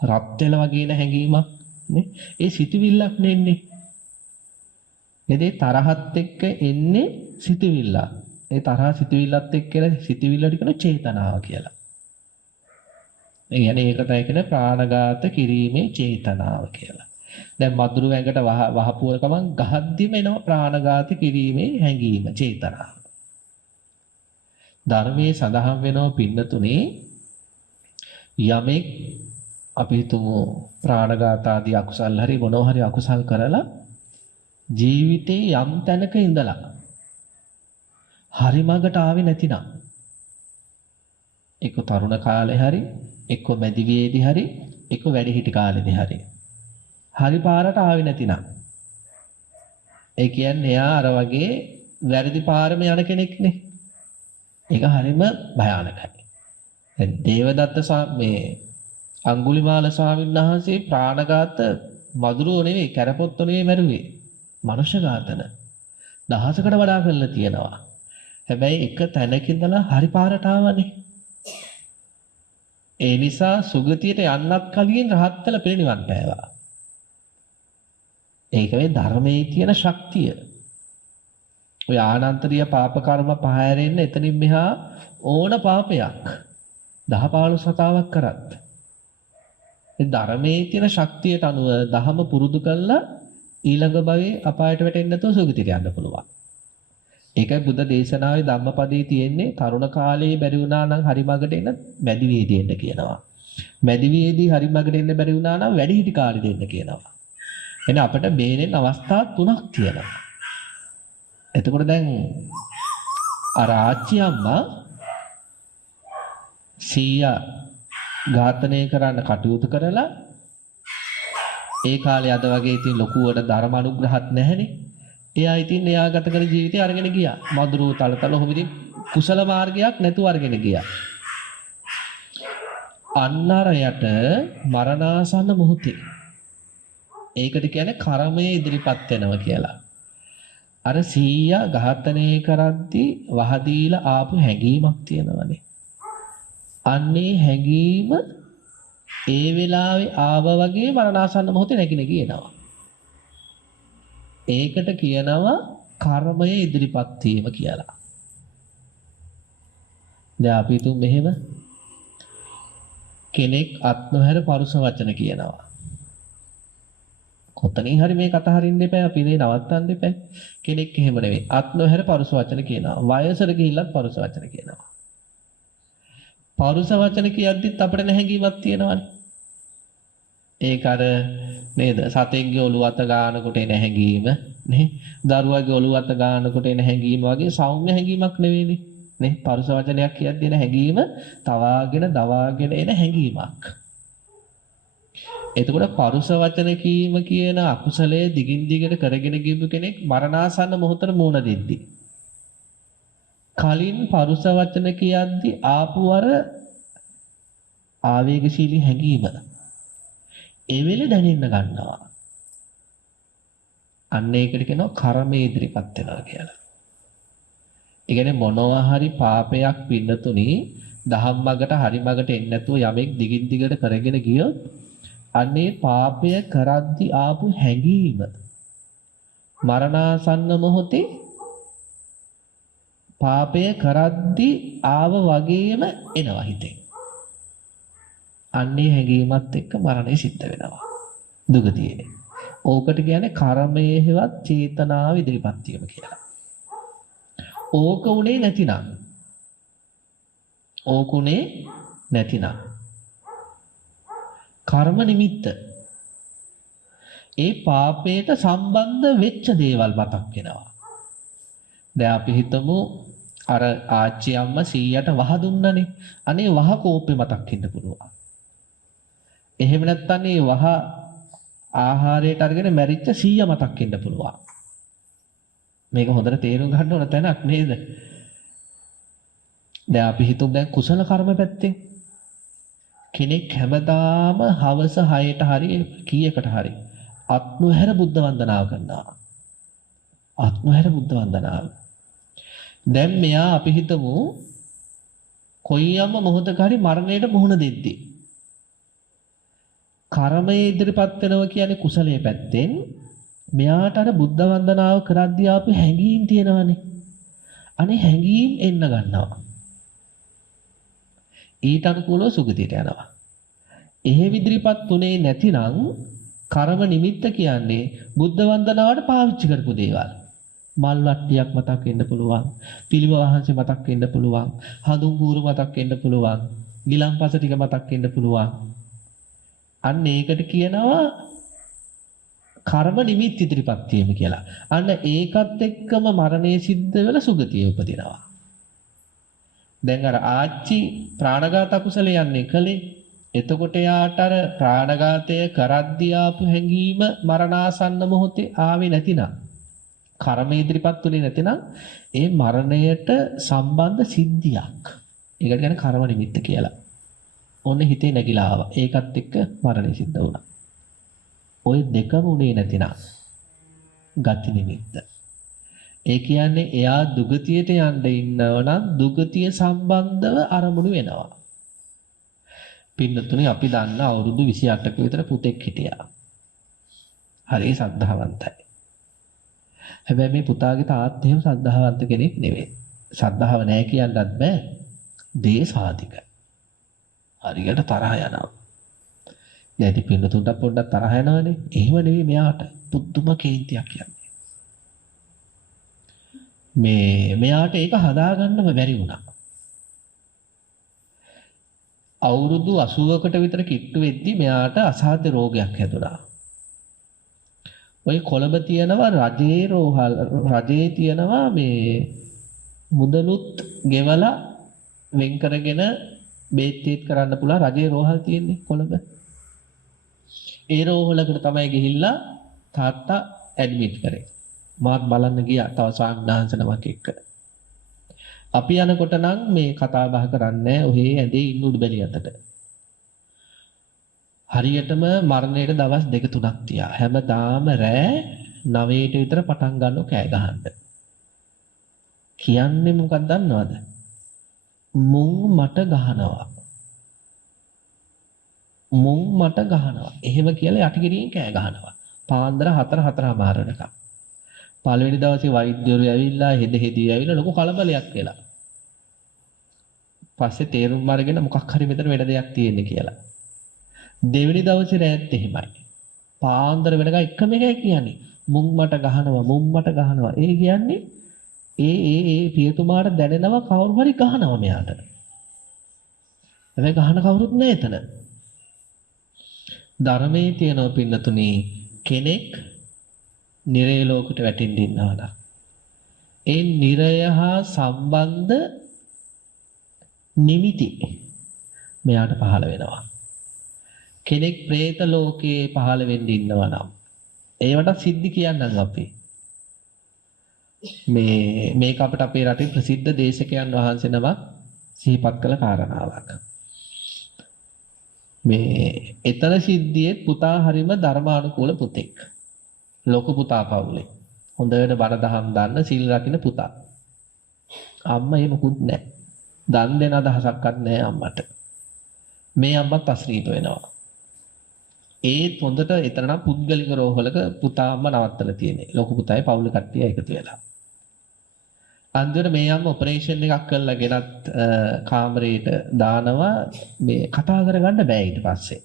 රත් වෙල වගේ එන හැඟීමක් නේ. ඒ සිතුවිල්ලක් නෙන්නේ. ඒ තරහත් එක්ක එන්නේ සිතුවිල්ල. ඒ තරහ සිතුවිල්ලත් එක්ක එන සිතුවිල්ලට කියන චේතනාව කියලා. ඒ කියන්නේ ඒක තමයි කියන ප්‍රාණඝාත කිරීමේ චේතනාව කියලා. දැන් මදුරු ඇඟට වහපුව ගමන් ගහද්දිම එනවා ප්‍රාණඝාත කිරීමේ හැඟීම, චේතනාව. ධර්මයේ සඳහන් වෙනව පින්නතුනේ යමෙක් අපි හිතමු ප්‍රාණඝාත ආදී අකුසල් හරි මොනවා හරි අකුසල් කරලා ජීවිතේ යම් තැනක ඉඳලා හරි මඟට ආවේ නැතිනම් එක්ක තරුණ කාලේ හරි එක්ක මැදි වියේදී හරි එක්ක වැඩිහිටි කාලේදී හරි පාරට ආවේ නැතිනම් ඒ කියන්නේ එයා අර වගේ වැරදි පාරම යන කෙනෙක්නේ. ඒක හරිම භයානකයි. දැන් දේවදත්ත මේ අඟුලිමාල ස්වාමීන් වහන්සේ ප්‍රාණඝාත මදුරුව නෙවෙයි කැරපොත්ත නෙවෙයි මැරුවේ. මනුෂ්‍ය ඝාතන දහසකට වඩා කරලා තියෙනවා. හැබැයි එක තැනක ඉඳලා හරි පාරට ආවනේ. ඒ නිසා සුගතියට යන්නත් කලින් රහත් වෙලා පිරිනිවන් පෑවා. ඒක මේ ධර්මයේ තියෙන ශක්තිය. ඔය ආනන්තරීය පාප කර්ම පහ හැරෙන්න එතනින් මෙහා ඕන පාපයක් 10-15 සතාවක් කරත් ඒ ධර්මයේ තියෙන ශක්තියට අනුව දහම පුරුදු කළා ඊළඟ භවයේ අපායට වැටෙන්නේ නැතුව සුගතියට යන්න පුළුවන්. ඒකයි බුද්ධ දේශනාවේ ධම්මපදයේ තියෙන්නේ තරුණ කාලේ බැරි වුණා නම් හරි මඟට එන්න මැදි වේදී එන්න කියනවා. මැදි වේදී හරි මඟට එන්න බැරි වුණා නම් වැඩිහිටි කාලේ දෙන්න කියනවා. එන අපිට බේරෙන්න අවස්ථා 3ක් තියෙනවා. එතකොට දැන් අර ආච්චි අම්මා සීයා ඝාතනය කරන්න කටයුතු කරලා ඒ කාලේ අද වගේ ඉතින් ලොකුවට ධර්ම අනුග්‍රහත් නැහැනේ. එයා ඉතින් එයා ගත කර ජීවිතය අරගෙන ගියා. මදුරුව තලතල ඔහොම ඉතින් කුසල මාර්ගයක් නැතුව අරගෙන ගියා. අන්නරයට මරණාසන්න මොහොතේ ඒකට කියන්නේ කර්මය ඉදිරිපත් වෙනවා කියලා. අර සීයා ඝාතනය කරද්දී වහදීලා ආපු හැඟීමක් තියෙනවනේ. අන්නේ හැඟීම ඒ වෙලාවේ ආව වගේ මරණාසන්න මොහොතේ නැගින කියනවා. ඒකට කියනවා කර්මය ඉදිරිපත් වීම කියලා. දැන් අපි තුන් මෙහෙම කෙනෙක් අත් නොහැර පරුස වචන කියනවා. කොතනින් හරි මේ කතා හරින්න එපා අපි මේ නවත්තන්න එපා. කෙනෙක් එහෙම නෙවෙයි. අත් නොහැර පරුස වචන කියනවා. වයසට ගිහිල්ලත් පරුස වචන කියනවා. පරුස වචන කියද්දිත් අපිට නැහැඟීමක් තියෙනවනේ. ඒක අර නේද? සතෙක්ගේ ඔළුව අත ගන්නකොට එන හැඟීම නේ. දරුවාගේ ඔළුව අත ගන්නකොට එන හැඟීම වගේ සෞම්‍ය හැඟීමක් නෙවෙයිනේ. නේ? පරුස වචනයක් කියද්දී එන හැඟීම තවාගෙන දවාගෙන එන හැඟීමක්. එතකොට පරුස වචන කීම කියන අකුසලයේ දිගින් දිගට කරගෙන ගියපු කෙනෙක් මරණාසන්න මොහොතට මුහුණ දෙද්දී කලින් පරුස වචන කියද්දී ආපු අර ආවේගශීලී හැඟීම ඒ වෙලේ දැනෙන්න ගන්නවා. අන්න ඒකට කියනවා කර්මයේ ඉදිරිපත් වෙනවා කියලා. ඒ කියන්නේ මොනවා හරි පාපයක් පින්නතුනි දහම්මගට හරිමගට එන්නේ නැතුව යමෙක් දිගින් දිගට කරගෙන ගියොත් අන්නේ පාපය කරද්දි ආපු හැඟීම මරණාසන්න මොහොතේ පාපය කරද්දි ආව වගේම එනවා හිතේ. අන්නේ හැඟීමත් එක්ක මරණය සිද්ධ වෙනවා. දුගතියේ. ඕකට කියන්නේ කර්මයේ හෙවත් චේතනාව ඉදිරිපත් වීම කියලා. ඕක උනේ නැතිනම් කර්ම නිමිත්ත ඒ පාපයට සම්බන්ධ වෙච්ච දේවල් මතක් වෙනවා. දැන් අපි හිතමු අර ආච්චි අම්මා 100ට වහ දුන්නනේ. අනේ වහ කෝපේ මතක් වෙන්න පුළුවන්. එහෙම නැත්නම් ඒ වහ ආහාරයට අරගෙන මැරිච්ච 100 මතක් වෙන්න පුළුවන්. මේක හොඳට තේරුම් ගන්න ඕන තැනක් නේද? දැන් අපි හිතමු දැන් කුසල කර්ම පැත්තෙන් කෙනෙක් හැමදාම හවස 6ට හරි කීයකට හරි අත්නුහැර බුද්ධ වන්දනාව කරනවා. අත්නුහැර බුද්ධ වන්දනාව. දැන් මෙයා අපි හිතමු කොයියම්ම මොහොතක හරි මරණයට මුහුණ දෙද්දී කර්මයේ ඉදිරිපත් වෙනවා කියන්නේ කුසලයේ පැත්තෙන් මෙයාට අර බුද්ධ වන්දනාව කරද්දී ආපු හැඟීම් තියෙනවානේ. අනේ හැඟීම් එන්න ගන්නවා. ඊට අනුකූලව සුගතියට යනවා. එහෙම ඉදිරිපත් උනේ නැතිනම් කර්ම නිමිත්ත කියන්නේ බුද්ධ වන්දනාවට පාවිච්චි කරපු දේවල්. මල් වට්ටියක් මතක් වෙන්න පුළුවන්. පිළිම වහන්සේ මතක් වෙන්න පුළුවන්. හඳුන් කූරු මතක් වෙන්න පුළුවන්. ගිලන්පස ටික මතක් වෙන්න පුළුවන්. අන්න ඒකට කියනවා කර්ම නිමිති ඉදිරිපත් වීම කියලා. අන්න ඒකත් එක්කම මරණය සිද්ධ වෙලා සුගතිය උපදිනවා. දැන් අර ආච්චි ප්‍රාණඝාත අකුසලේ යන්නේ කලේ. එතකොට යාට අර ප්‍රාණඝාතය කරද්දී ආපු හැඟීම මරණාසන්න මොහොතේ ආවේ නැතිනම් කර්ම ඉදිරිපත් උනේ නැතිනම් ඒ මරණයට සම්බන්ධ සිද්ධියක්. ඒකට කියන්නේ කර්ම නිමිත්ත කියලා. ඕනේ හිතේ නැగిලා ආවා. ඒකත් එක්ක මරණය සිද්ධ වුණා. ඔය දෙකම උනේ නැතිනම් ගති නිමිත්ත. ඒ කියන්නේ එයා දුගතියට යන්න ඉන්නව නම් දුගතිය සම්බන්ධව අරමුණු වෙනවා. පින්නතුනේ අපි දන්න අවුරුදු 28ක විතර පුතෙක් හිටියා. හරි සද්ධාවන්තයි. හැබැයි මේ පුතාගේ තාත්තා එහෙම සද්ධාවන්ත කෙනෙක් නෙවෙයි. සද්ධාව නැහැ කියන්නත් බෑ. දේශාධික. හරියට තරහ යනවා. දැන් ඉතින් පින්නතුන්ට පොඩ්ඩක් තරහ යනවනේ. එහෙම නෙවෙයි මෙයාට පුදුම කේන්තියක් යන්නේ. මෙයාට ඒක හදාගන්නම බැරි වුණා. අවුරුදු 80කට විතර කිට්ටු වෙද්දි මෙයාට අසාධ්‍ය රෝගයක් හැදුනා. ওই කොළඹ තියෙනවා රජයේ තියෙනවා මේ මුදලුත් ගෙවලා වෙන් කරගෙන බේත් කරන්න පුළුවන් රජයේ රෝහල් තියෙන්නේ කොළඹ. ඒ රෝහලකට තමයි ගිහිල්ලා තාත්තා ඇඩ්මිට් කරේ. මාත් බලන්න ගියා තව සාන්නාංශ නමක් එක්ක. අපි යනකොට නම් මේ කතා බහ කරන්නේ ඔහේ ඇඳේ ඉන්න උඩුබැලි අතට. හරියටම මරණයට දවස් 2-3ක් තියා. හැමදාම රෑ 9ට විතර පටන් ගන්නව කෑ ගහන්න. කියන්නේ මොකක්ද දන්නවද? මුං මට ගහනවා. මුං මට ගහනවා. එහෙම කියලා යටිගිරියෙන් කෑ ගහනවා. පාන්දර 4:04 වෙනකම්. පළවෙනි දවසේ වෛද්‍යවරු ඇවිල්ලා හෙදෙහිදී ඇවිල්ලා ලොකු කලබලයක් වෙලා. පස්සේ තේරුම් අරගෙන මොකක් හරි මෙතන වෙන දෙයක් තියෙන්නේ කියලා. දෙවෙනි දවසේ රැත් එහෙමයි. පාන්දර වෙනකන් එකම එකයි කියන්නේ. මුං මට ගහනවා, මුං මට ගහනවා. ඒ කියන්නේ ඒ පියතුමාට දැනෙනවා කවුරු හරි ගහනවා මෙයාට. හැබැයි ගහන කවුරුත් නැහැ එතන. ධර්මයේ තියෙන පින්නතුනි කෙනෙක් නිරය ලෝකයට වැටෙන්න ඉන්නවා. ඒ නිරය හා සම්බන්ධ නිමිති මෙයාට පහළ වෙනවා. කෙනෙක් പ്രേත ලෝකයේ පහළ වෙන්න ඉන්නවා නම් ඒවට සිද්ධි කියන්නම් අපි. මේක අපිට අපේ රටේ ප්‍රසිද්ධ දේශකයන් වහන්සේ නමක් සිහිපත් කළ කාරණාවක්. මේ එතන සිද්ධියේ පුතා හරිම ධර්මානුකූල පුතෙක්. ලොකු පුතා පවුලේ. හොඳට බණ දහම් දන්න සිල් රකින්න පුතා. අම්මා එහෙම මුකුත් නැහැ. දන් දෙන අදහසක්වත් නැහැ අම්මට. මේ අම්මත් අශ්‍රීත වෙනවා. ඒත් හොඳට එතන නම් පුද්ගලික රෝහලක පුතා අම්මා නවත්තලා තියෙන්නේ. ලොකු පුතායි පවුල කට්ටිය එකතු වෙලා. අන්තිමට මේ අම්මා ඔපරේෂන් එකක් කරලා ගෙනත් කාමරේට දානවා මේ කතා කරගන්න බෑ ඊට පස්සේ.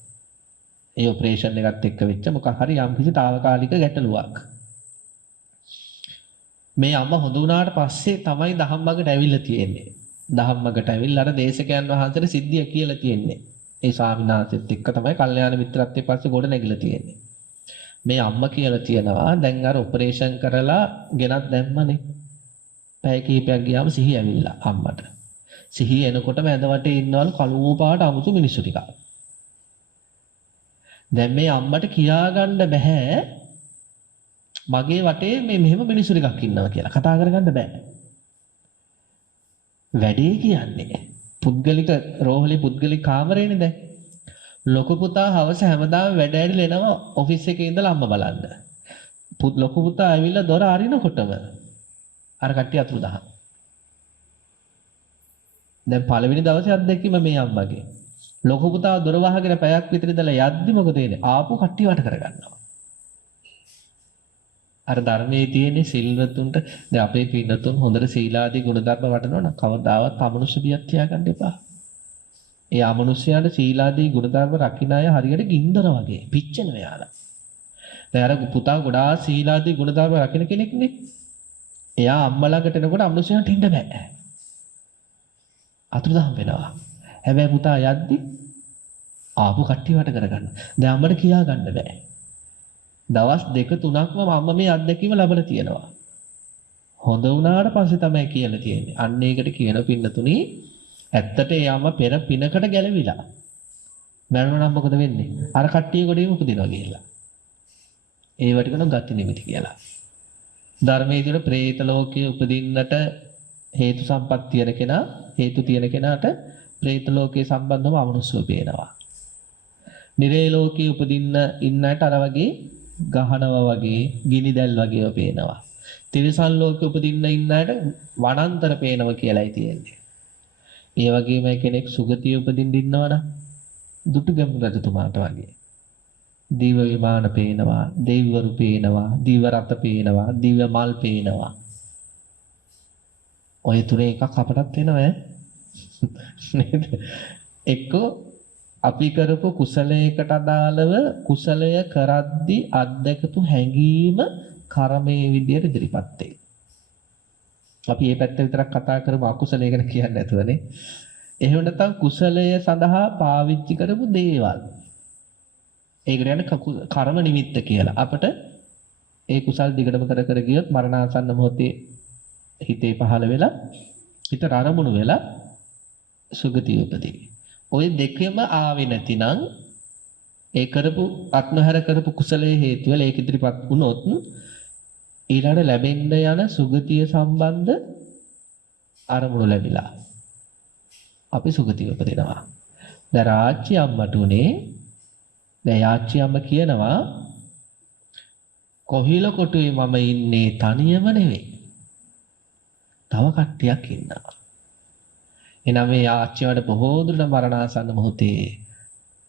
ඒ ඔපරේෂන් එකත් එක්ක වෙච්ච මොකක් හරි යම්කිසි తాවකාලික ගැටලුවක්. මේ අම්මා හොඳ වුණාට පස්සේ තමයි දහම්මගට ඇවිල්ලා තියෙන්නේ. දහම්මගට ඇවිල්ලා අර දේශකයන් වහන්සේට සිද්ධිය කියලා තියෙන්නේ. ඒ ස්වාමීන් වහන්සේත් එක්ක තමයි කල්යාණ මිත්‍රත්වයේ පස්සේ ගොඩ නැගිලා තියෙන්නේ. මේ අම්මා කියලා තියනවා දැන් අර ඔපරේෂන් කරලා ගෙනත් දැම්මනේ. පැය කිහිපයක් ගියාම සිහිය ඇවිල්ලා අම්මට. සිහිය එනකොට මැද වටේ ඉන්නවලු කළු පාට අමුතු මිනිස්සු ටිකක්. දැන් මේ අම්මට කියාගන්න බෑ මගේ වටේ මේ මෙහෙම මිනිස්සු ටිකක් ඉන්නවා කියලා. කතා කරගන්න බෑ. වැඩේ කියන්නේ පුද්ගලික රෝහලේ පුද්ගලික කාමරේනේ දැන්. ලොකු පුතා හවස හැමදාම වැඩ ඇරිලා එනවා ඔෆිස් එකේ ඉඳලා අම්මා බලන්න. ලොකු පුතා ඇවිල්ලා දොර අරිනකොටම අර කට්ටිය අතුරුදහන්. දැන් පළවෙනි දවසේ අත්දැකීම මේ අම්මගේ. ලොකු පුතා දොර වහගෙන පැයක් විතර ඉඳලා යද්දි මොකද වෙන්නේ? ආපු කට්ටිය වට කරගන්නවා. අර ධර්මයේ තියෙන සිල්වතුන්ට දැන් අපේ පින්නතුන් හොඳට සීලාදී ගුණධර්ම වඩනවා නම් කවදාවත් අමනුෂ්‍ය බියක් තියාගන්න එපා. ඒ අමනුෂ්‍යයන්ට සීලාදී ගුණධර්ම රකින්න අය හරියට ගින්දර වගේ පිච්චෙන වෙයාලා. දැන් අර පුතා ගොඩාක් සීලාදී ගුණධර්ම රකින්න කෙනෙක්නේ. එයා අම්මා ළඟට එනකොට අමනුෂ්‍යයන්ට ඉන්න බෑ. අතුරුදහන් වෙනවා. හැබැයි පුතා යද්දි ආපු කට්ටිය වට කරගන්න. දැන් අම්මට කියා ගන්න බෑ. දවස් 2-3ක්ම අම්මා මේ අත්දැකීම ලැබලා තියෙනවා. හොඳ වුණාට පස්සේ තමයි කියලා තියෙන්නේ. අන්න ඒකට කියන පින්නතුණි ඇත්තට ඒ අම්මා පෙර පිනකට ගැලවිලා. මරණම නම් මොකද වෙන්නේ? අර කට්ටිය ගොඩේම උපදිනවා කියලා. ඒවට කියන ගති නිමිති කියලා. ධර්මයේ දින പ്രേත ලෝකයේ උපදින්නට හේතු සම්පත් තියෙන කෙනා හේතු තියෙන කෙනාට പ്രേත ලෝකයේ සම්බන්ධව අමනුෂ්‍යව පේනවා. නිරේ ලෝකයේ උපදින්න ඉන්නට අර වගේ ගහනවා වගේ ගිනි දැල් වගේව පේනවා. තිරිසන් ලෝකයේ උපදින්න ඉන්නට වනාන්තර පේනවා කියලායි තියෙන්නේ. ඒ වගේම කෙනෙක් සුගතිය උපදින්න ඉන්නවනම් දුටුගැමුණු රජතුමාට වගේ දිව විමාන පේනවා, දෙවිවරු පේනවා, දිව රත පේනවා, දිව මල් පේනවා. ඔය තුනේ එකක් අපටත් වෙනවා නේද? එක්කෝ අපි කරපු කුසලයකට අදාළව කුසලය කරද්දී අත්දකපු හැඟීම කර්මයේ විදියට ඉදිරිපත් වෙයි. අපි මේ පැත්ත විතරක් කතා කරමු අකුසලය ගැන කියන්නේ නැතුවනේ. එහෙම නැත්නම් කුසලය සඳහා පාවිච්චි කරපු දේවල්. ඒකට කියන්නේ කර්ම නිමිත්ත කියලා. අපිට ඒ කුසල් දිගටම කර ගියොත් මරණාසන්න මොහොතේ හිතේ පහළ වෙලා හිත රාරමුණු වෙලා සුගතිය උපදී. ඔය දෙකම ආවේ නැතිනම් ඒ කරපු අත්නොහැර කරපු කුසලයේ හේතු වෙලා ඒක ඉදිරිපත් වුණොත් ඊළඟ ලැබෙන්න යන සුගතිය සම්බන්ධ අරමුණු ලැබිලා අපි සුගතිය උපදිනවා. දැන් රාජ්‍ය අම්මට උනේ දැන් යාච්චි අම්ම කියනවා කොහිල කොටුවේ මම ඉන්නේ තනියම නෙවෙයි. තව කට්ටියක් ඉන්නවා. එනම මේ යාච්චියට බොහෝ දුරට මරණාසන්න මොහොතේ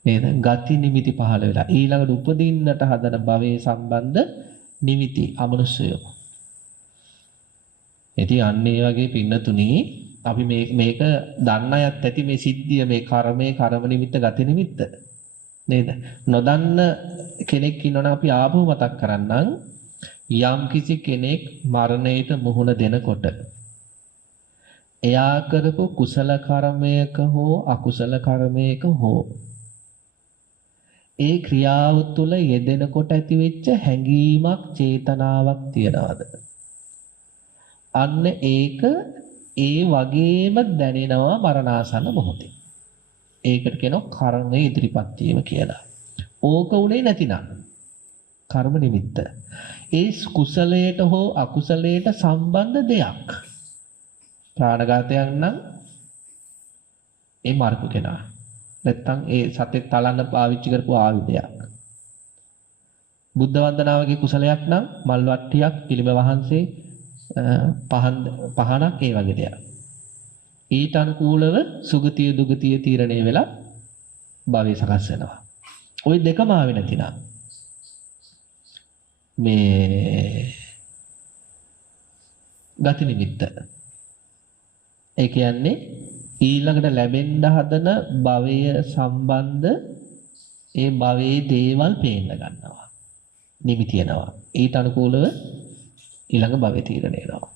නේද ගති නිමිති පහළ වෙලා ඊළඟට උපදින්නට හදන භවයේ සම්බන්ධ නිමිති අමනුෂ්‍යය. ඉතින් අන්න ඒ වගේ පින්නතුණි අපි මේක දන්න අයත් ඇති මේ සිද්ධිය මේ කර්මයේ කර්ම නිමිත්ත ගති නිමිත්ත නේද? නොදන්න කෙනෙක් ඉන්නවනම් අපි ආපහු මතක් කරන්නම් යම් කිසි කෙනෙක් මරණයට මුහුණ දෙනකොට එයා කරපු කුසල කර්මයක හෝ අකුසල කර්මයක හෝ ඒ ක්‍රියාව තුළ යෙදෙනකොට ඇතිවෙච්ච හැඟීමක් චේතනාවක් තියනවාද? අන්න ඒක ඒ වගේම දැනෙනවා මරණාසන්න මොහොතේ. ඒකට කියනවා කර්මයේ ඉදිරිපත් වීම කියලා. ඕක උනේ නැතිනම් කර්ම නිමිත්ත. ඒ කුසලයට හෝ අකුසලයට සම්බන්ධ දෙයක්. ප්‍රාණඝාතයක් නම් ඒ මරපු කෙනා. නැත්තම් ඒ සතෙක් තලන්න පාවිච්චි කරපු ආයුධයක්. බුද්ධ වන්දනාවගේ කුසලයක් නම් මල් වට්ටියක්, පිළිම වහන්සේ, පහනක් ඒ වගේ දෙයක්. ඊට අනුකූලව සුගතිය දුගතිය තීරණය වෙලා භවය සකස් වෙනවා. ওই දෙකම ආවේ නැතිනම් මේ ගති නිමිත්ත. ඒ කියන්නේ ඊළඟට ලැබෙන්න හදන භවය සම්බන්ධ ඒ භවයේ දේවල් පේන්න ගන්නවා. නිමිති එනවා. ඊට අනුකූලව ඊළඟ භවය තීරණය වෙනවා.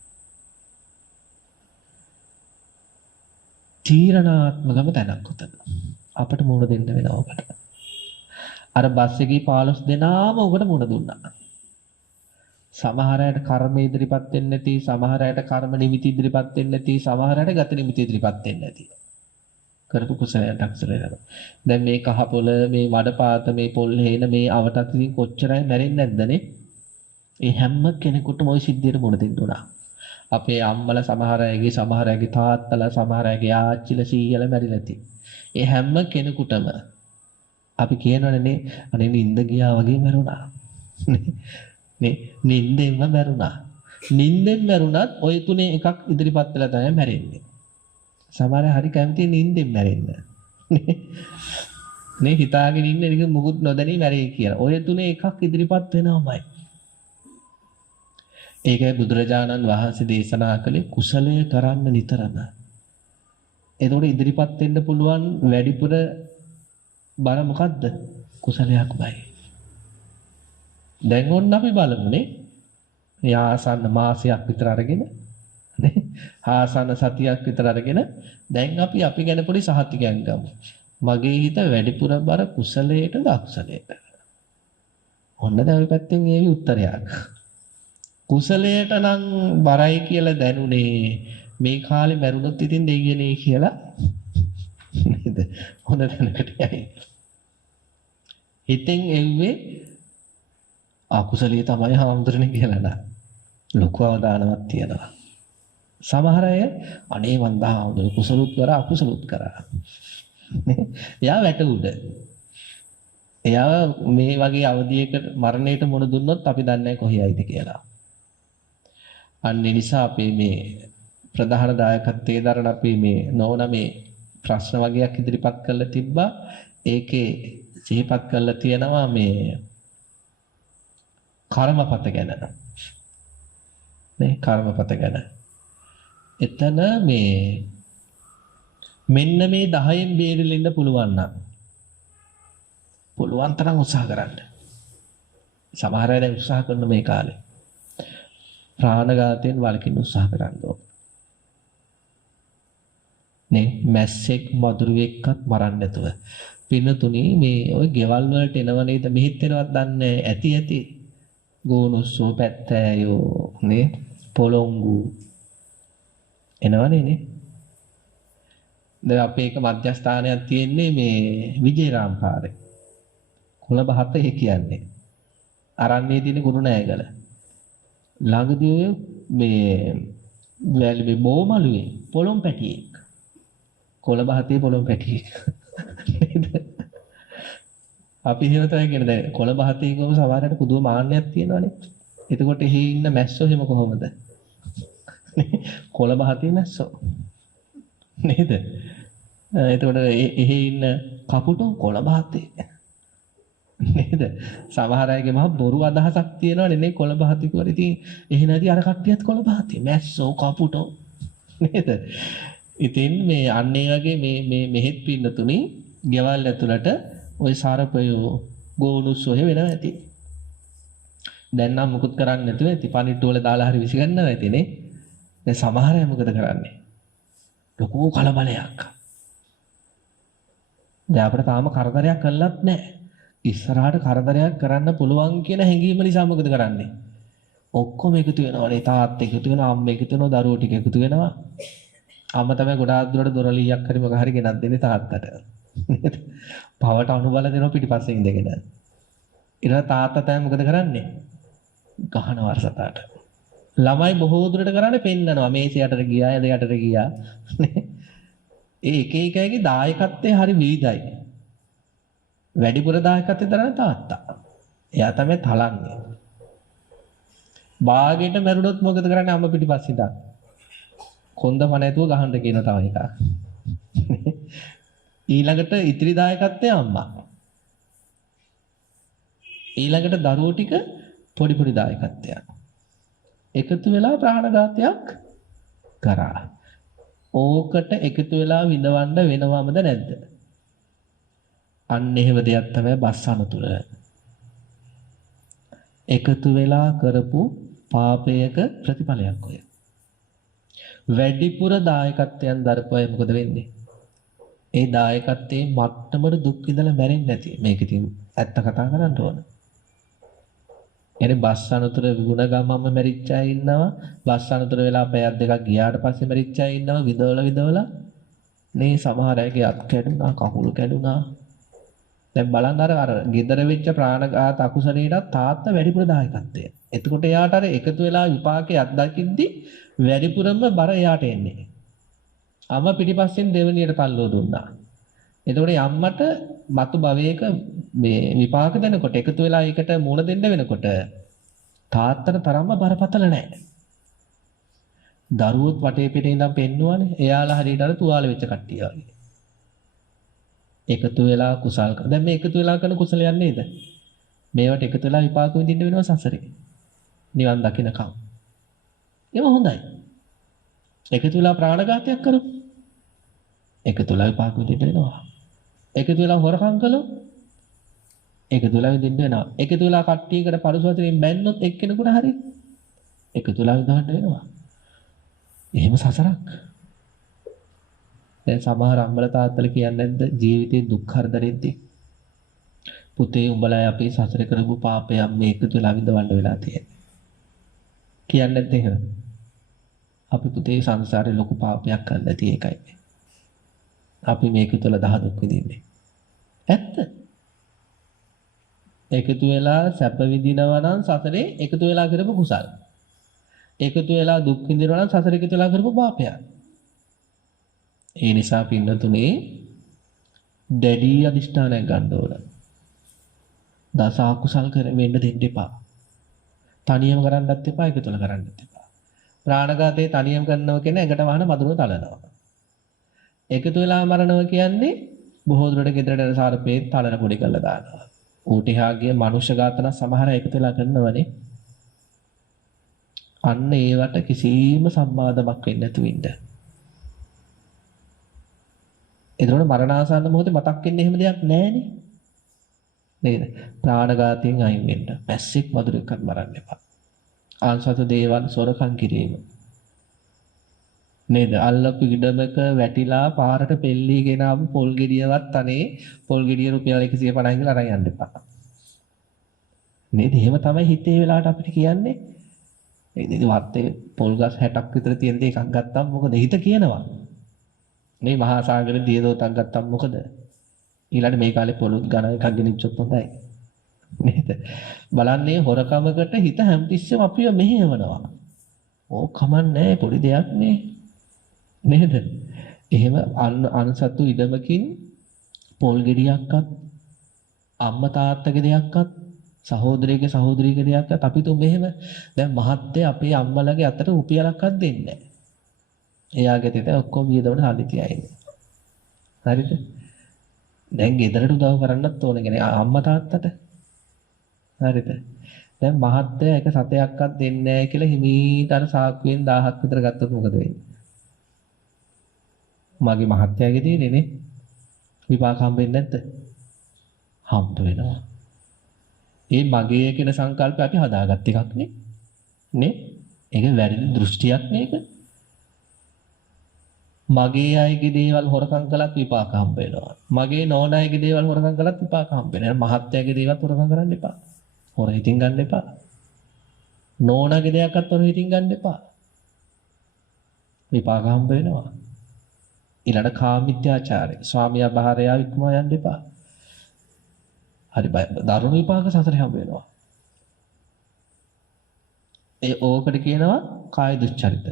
තීරණාත්මකම තැනක් උතන. අපිට මුණ දෙන්න වෙනවා ඔකට. අර බස් එකේ 15 දෙනාම ඔකට මුණ දුන්නා. සමහර අයට කර්ම ඉදිරිපත් වෙන්නේ නැති, සමහර අයට කර්ම නිමිති ඉදිරිපත් වෙන්නේ නැති, සමහර අයට ගත නිමිති ඉදිරිපත් වෙන්නේ නැති. කරපු කුසලයට අක්ෂර වෙනවා. දැන් මේ කහපොළ, මේ මඩපාත, මේ පොල් හේන, මේ අවටත් ඉතින් කොච්චරයි මැරෙන්නේ නැද්දනේ? ඒ හැම කෙනෙකුටම ওই සිද්ධියට මුණ දෙන්න උනා. අපේ අම්මලා සමහර අයගේ තාත්තලා, සමහර අයගේ ආච්චිලා, සීයලා මැරිලා ඇති. ඒ හැම කෙනෙකුටම අපි කියනවනේ අනේ නිින්ද ගියා වගේ මැරුණා. නේ නිින්දෙන්ම මැරුණා. නිින්දෙන් මැරුණත් ওই තුනේ එකක් ඉදිරිපත් වෙලා තමයි මැරෙන්නේ. සමහර හරි කැමති නිින්දෙන් මැරෙන්න. නේ හිතාගෙන ඉන්න එක මුකුත් නොදැනී මැරෙයි කියලා. ওই තුනේ එකක් ඉදිරිපත් වෙනවමයි. ඒකයි බුදුරජාණන් වහන්සේ දේශනා කළේ කුසලය කරන්න නිතරම. එතකොට ඉදිරිපත් වෙන්න පුළුවන් වැඩිපුර බර මොකද්ද? කුසලයක්මයි. දැන් ඔන්න අපි බලමුනේ. මේ ආසන්න මාසයක් විතර අරගෙන නේ ආසන්න සතියක් විතර අරගෙන දැන් අපි ගැන පොඩි සහතිකයක් ගමු. මගේ හිත වැඩිපුර බර කුසලයටද අකුසලයට? ඔන්න දැන් ওই පැත්තෙන් ඒවි උත්තරයක්. කුසලයට නම් බරයි කියලා දැනුනේ මේ කාලේ මැරුණොත් ඉතින් දෙයියනේ කියලා නේද? හොඳ දැනකට යයි. හිතෙන් එව්වේ අකුසලිය තමයි හාමුදුරනේ කියලා නා. ලොකු අවදානමක් තියෙනවා. සමහර අය අනේ මන්ද හාමුදුර කුසලුත් කරා අකුසලුත් කරා. එයා වැට උඩ. එයා මේ වගේ අවධියකට මරණයට මුණ දුන්නොත් අපි දන්නේ කොහේයිද කියලා. අන්න නිසා අපි මේ ප්‍රධාන දායකත්වයේ දරන අපි මේ නෝන මේ ප්‍රශ්න වගේක් ඉදිරිපත් කරලා තිබ්බා. ඒකේ සිහිපත් කරලා තියෙනවා මේ කර්මපත ගැන. නේ කර්මපත ගැන. එතන මේ මෙන්න මේ 10න් බේරිලා ඉන්න පුළුවන් නම් පුළුවන් තරම් උත්සාහ කරන්න. සමහර අය දැන් උත්සාහ කරන මේ කාලේ ප්‍රාණඝාතයෙන් වළකින්න උත්සාහ කරන්න ඕන. නේ මැස්සෙක් මදුරුවෙක්වත් මරන්න නැතුව. පින්නතුණි මේ ওই ගෙවල් වලට එනව නේද? මෙහෙත් එනවත් දන්නේ ඇති. ගෝනුස්සෝ පැත්තෑයෝ නේ පොළොංගු එනවනේ නේ. දැන් අපේ එක මධ්‍යස්ථානයක් තියෙන්නේ මේ විජේරාම් පාරේ. කුලබහත ඒ කියන්නේ. අරන්නේ තියෙන ගුරුනෑගල. ළඟදී මේ වැලි බෝමලුවේ පොළොම් පැටියෙක්. කොළබහතේ පොළොම් පැටියෙක්. අපි එහෙම තමයි කියන්නේ දැන් කොළබහතේ ගොම සමහරකට පුදුම මාන්නයක් තියෙනවානේ. එතකොට එහි ඉන්න මැස්සෝ එහෙම කොහොමද? කොළබහතේ මැස්සෝ. නේද? එතකොට එහි ඉන්න කපුටෝ කොළබහතේ. නේද? සමහර අයගේ මහ බොරු අදහසක් තියෙනවනේ නේ කොළබහතේ කියලා. ඉතින් එහි නැති අර කට්ටියත් කොළබහතේ මැස්සෝ කපුටෝ. නේද? ඉතින් මේ අන්නේ වගේ මේ මෙහෙත් පින්නතුනි ගෙවල් ඇතුළට ওই සාරපයෝ ගෝනුස්සෝ වෙනවා ඇති. දැන් නම් මුකුත් කරන්නේ නැතුව ඇති. පණිට්ටු වල දාලා හරි විසි ගන්නවා ඇතිනේ. දැන් සමහර අය මොකද කරන්නේ? ලොකු කලබලයක්. දැන් අපිට තාම කරදරයක් කළත් නැහැ. ඉස්සරහට කරදරයක් කරන්න පුළුවන් කියන හැඟීම නිසා මොකද කරන්නේ? ඔක්කොම එකතු වෙනවානේ. තාත්තා එකතු වෙනවා, අම්මා එකතු වෙනවා, දරුවෝ ටික එකතු වෙනවා. අම්මා තමයි ගොඩාක් දුරට දොරලියක් හරි මොකක් හරි ගෙනත් දෙන්නේ තාත්තට. නේද? පවට අනුබල දෙනවා පිටිපස්සේ ඉඳගෙන. ඊට තාත්තා තමයි මොකද කරන්නේ? ගහන වර්ෂතාවට. ළමයි බොහෝ දුරට කරන්නේ පෙන්නනවා මේසයටට ගියා, එදයටට ගියා. ඒ එක එක අයගේ දායකත්වය හරි විවිධයි. වැඩිපුර දායකත්වය දරන තාත්තා. එයා තමයි තලන්නේ. බාගෙට මැරුණොත් මොකද කරන්නේ අම්මා පිටිපස්සේ ඉඳන්? කොන්ද පණ ඇතුව ගහන්න කියන තව එකක්. ඊළඟට ඉතිරි දායකත්වය අම්මා. ඊළඟට දරුවෝ ටික පොඩි පොඩි දායකත්වයක්. එකතු වෙලා ප්‍රාණඝාතයක් කරා. ඕකට එකතු වෙලා විඳවන්න වෙනවමද නැද්ද? අන්න එහෙම දෙයක් තමයි බස් අනතුර. එකතු වෙලා කරපු පාපයක ප්‍රතිඵලයක් ඔය. වැඩිපුර දායකත්වයන් දරපුවා මොකද වෙන්නේ? ඒ දායකත්වයේ මට්ටමට දුක් විඳලා මැරෙන්නේ නැති. මේක ඉතින් ඇත්ත කතා කරන්න ඕන. එනේ බස් අනතුර ගුණගමම මැරිච්ච අය ඉන්නවා. බස් අනතුර වෙලා පැයක් දෙකක් ගියාට පස්සේ මැරිච්ච අය ඉන්නවා. විදවලා මේ සමහර අයගේ අත් කැඩුනා, කකුල් කැඩුනා. දැන් බලන්න අර ගෙදර වෙච්ච ප්‍රාණඝාත අකුසලයට තාත්තා වැඩිපුර දායකත්වය. එතකොට එයාට අර එකතු වෙලා විපාකේ අත්දකිද්දි වැඩිපුරම බර එයාට එන්නේ. අම්මා පිටිපස්සෙන් දෙවෙනියට තල්ලුව දුන්නා. එතකොට අම්මට මතු භවයක මේ විපාක දෙනකොට එකතු වෙලා ඒකට මුණ දෙන්න වෙනකොට තාත්තට තරම්ම බරපතල නැහැ. දරුවොත් වටේ පිටේ ඉඳන් පෙන්නුවානේ. එයාලා හරියට අර තුවාල වෙච්ච කට්ටිය වගේ. එකතු වෙලා කුසල් කරන. දැන් මේ එකතු වෙලා කරන කුසලයක් නේද? මේවට එකතු වෙලා විපාක විඳින්න වෙනවා සසරේ. නිවන් දකින්නකම්. ඒක හොඳයි. එකතු වෙලා ප්‍රාණඝාතයක් කරමු. එකතු වෙලා විපාක විඳින්න වෙනවා. එකතු වෙලා හොරකම් කළොත් එකතු වෙලා විඳින්න වෙනවා. එකතු වෙලා කට්ටියකට පරිසවතරින් බැන්නොත් එක්කෙනෙකුට හරි එකතු වෙලා විඳවන්න වෙනවා. එහෙම සසරක්. දැන් සමහර අම්මලා තාත්තලා කියන්නේ නැද්ද ජීවිතේ දුක් හර්ධරෙද්දී පුතේ උඹලා අපි සසර කරපු පාපයක් මේ එකතු වෙලා විඳවන්න වෙලා තියෙන්නේ. කියන්නේ නැද්ද එහෙම? අපි පුතේ සංසාරේ ලොකු පාපයක් කරලා නැති එකයි. අපි මේක තුළ දහ දුක් විඳින්නේ. ඇත්ත. එකතු වෙලා සැප විඳිනවා නම් සසරේ එකතු වෙලා කරපු කුසල්. එකතු වෙලා දුක් විඳිනවා නම් සසරේ එකතු වෙලා කරපු පාපයක්. ඒ නිසා පින්නතුනේ දැඩි අධිෂ්ඨානයක් ගන්න ඕන. දස අකුසල් වෙන්න දෙන්න එපා. තනියම කරන්නත් එපා එකතුල කරන්නත් එපා. ප්‍රාණඝාතේ තනියම කරනව කියන්නේ ඇඟට වහන මදුරුව තලනවා. එකතු වෙලා මරනවා කියන්නේ බොහෝ දුරට ගෙදරට යන සාරපේ තලන පොඩි කරලා දානවා. ඌට එහා ගිය මනුෂ්‍ය ඝාතන සමහර එකතු වෙලා කරනවනේ. අන්න ඒවට කිසිම සම්මාදමක් වෙන්නේ නැතුව ඉන්න. එතකොට මරණාසන්න මොහොතේ මතක් වෙන්නේ එහෙම දෙයක් නැහැනේ. නේද? ප්‍රාණඝාතයෙන් අයින් වෙන්න. පැස්සෙක් මදුරෙක්වත් මරන්න එපා. ආන්සත දේවල් සොරකම් කිරීම. නේද? අල්ලපු ඉඩමක වැටිලා පාරට පෙල්ලීගෙන ආපු පොල් ගෙඩියවත් අනේ පොල් ගෙඩිය රුපියල් 150 කියලා අරන් යන්න එපා. නේද? එහෙම තමයි හිතේ වෙලාවට අපිට කියන්නේ. ඉතින් වත්තේ පොල් ගස් 60ක් විතර තියෙන දේ එකක් ගත්තාම මොකද හිත කියනවා? මේ මහා සාගරේ දියදෝතක් ගත්තම මොකද? ඊළඟ මේ කාලේ පොලුත් ගණ එකක් ගෙනිච්චොත් හොඳයි. නේද? බලන්නේ හොරකමකට හිත හැමතිස්සෙම අපිව මෙහෙවනවා. ඕක කමන්නේ පොඩි දෙයක් නේ. නේද? එහෙම අන්සතු ඉඩමකින් පොල් ගෙඩියක්වත් අම්මා තාත්තගේ දෙයක්වත් සහෝදරයෙක්ගේ සහෝදරියගේ දෙයක්වත් අපි තුන් මෙහෙම දැන් මහත්තයා අපේ අම්මලාගේ අතට රුපියලක්වත් දෙන්නේ නැහැ. එයාගේ තිත ඔක්කොම වියදමට සල්ලි තියා ඉන්නේ. හරිද? දැන් ගෙදරට උදව් කරන්නත් ඕනේ කියන්නේ අම්මා තාත්තට. හරිද? දැන් මහත්තයා එක සතයක්වත් දෙන්නේ නැහැ කියලා හිමීට අර සාක්කුවෙන් 1000ක් විතර ගත්තොත් මොකද වෙන්නේ? මගේ මහත්තයාගේ තියෙන්නේ විපාක හම්බෙන්නේ නැද්ද? හම්බ වෙනවා. ඒ මගේ කියන සංකල්පය අපි හදාගත් එකක් නේ. නේ? ඒක වැරදි දෘෂ්ටියක් මේක. මගේ අයගේ දේවල් හොරකම් කළත් විපාක හම්බ වෙනවා. මගේ නෝන අයගේ දේවල් හොරකම් කළත් විපාක හම්බ වෙනවා. මහත්තයාගේ දේවල් හොරකම් කරන්න එපා. හොර හිතින් ගන්න එපා. නෝනාගේ දෙයක්වත් හොර හිතින් ගන්න එපා. විපාක හම්බ වෙනවා. ඊළඟ කාමීත්‍යාචාරය. ස්වාමියා භාර්යාව ඉක්මවා යන්න එපා. හරි බය. දරුණු විපාක සසරේ හම්බ වෙනවා. ඒ ඕකට කියනවා කාය දුස්චරිත.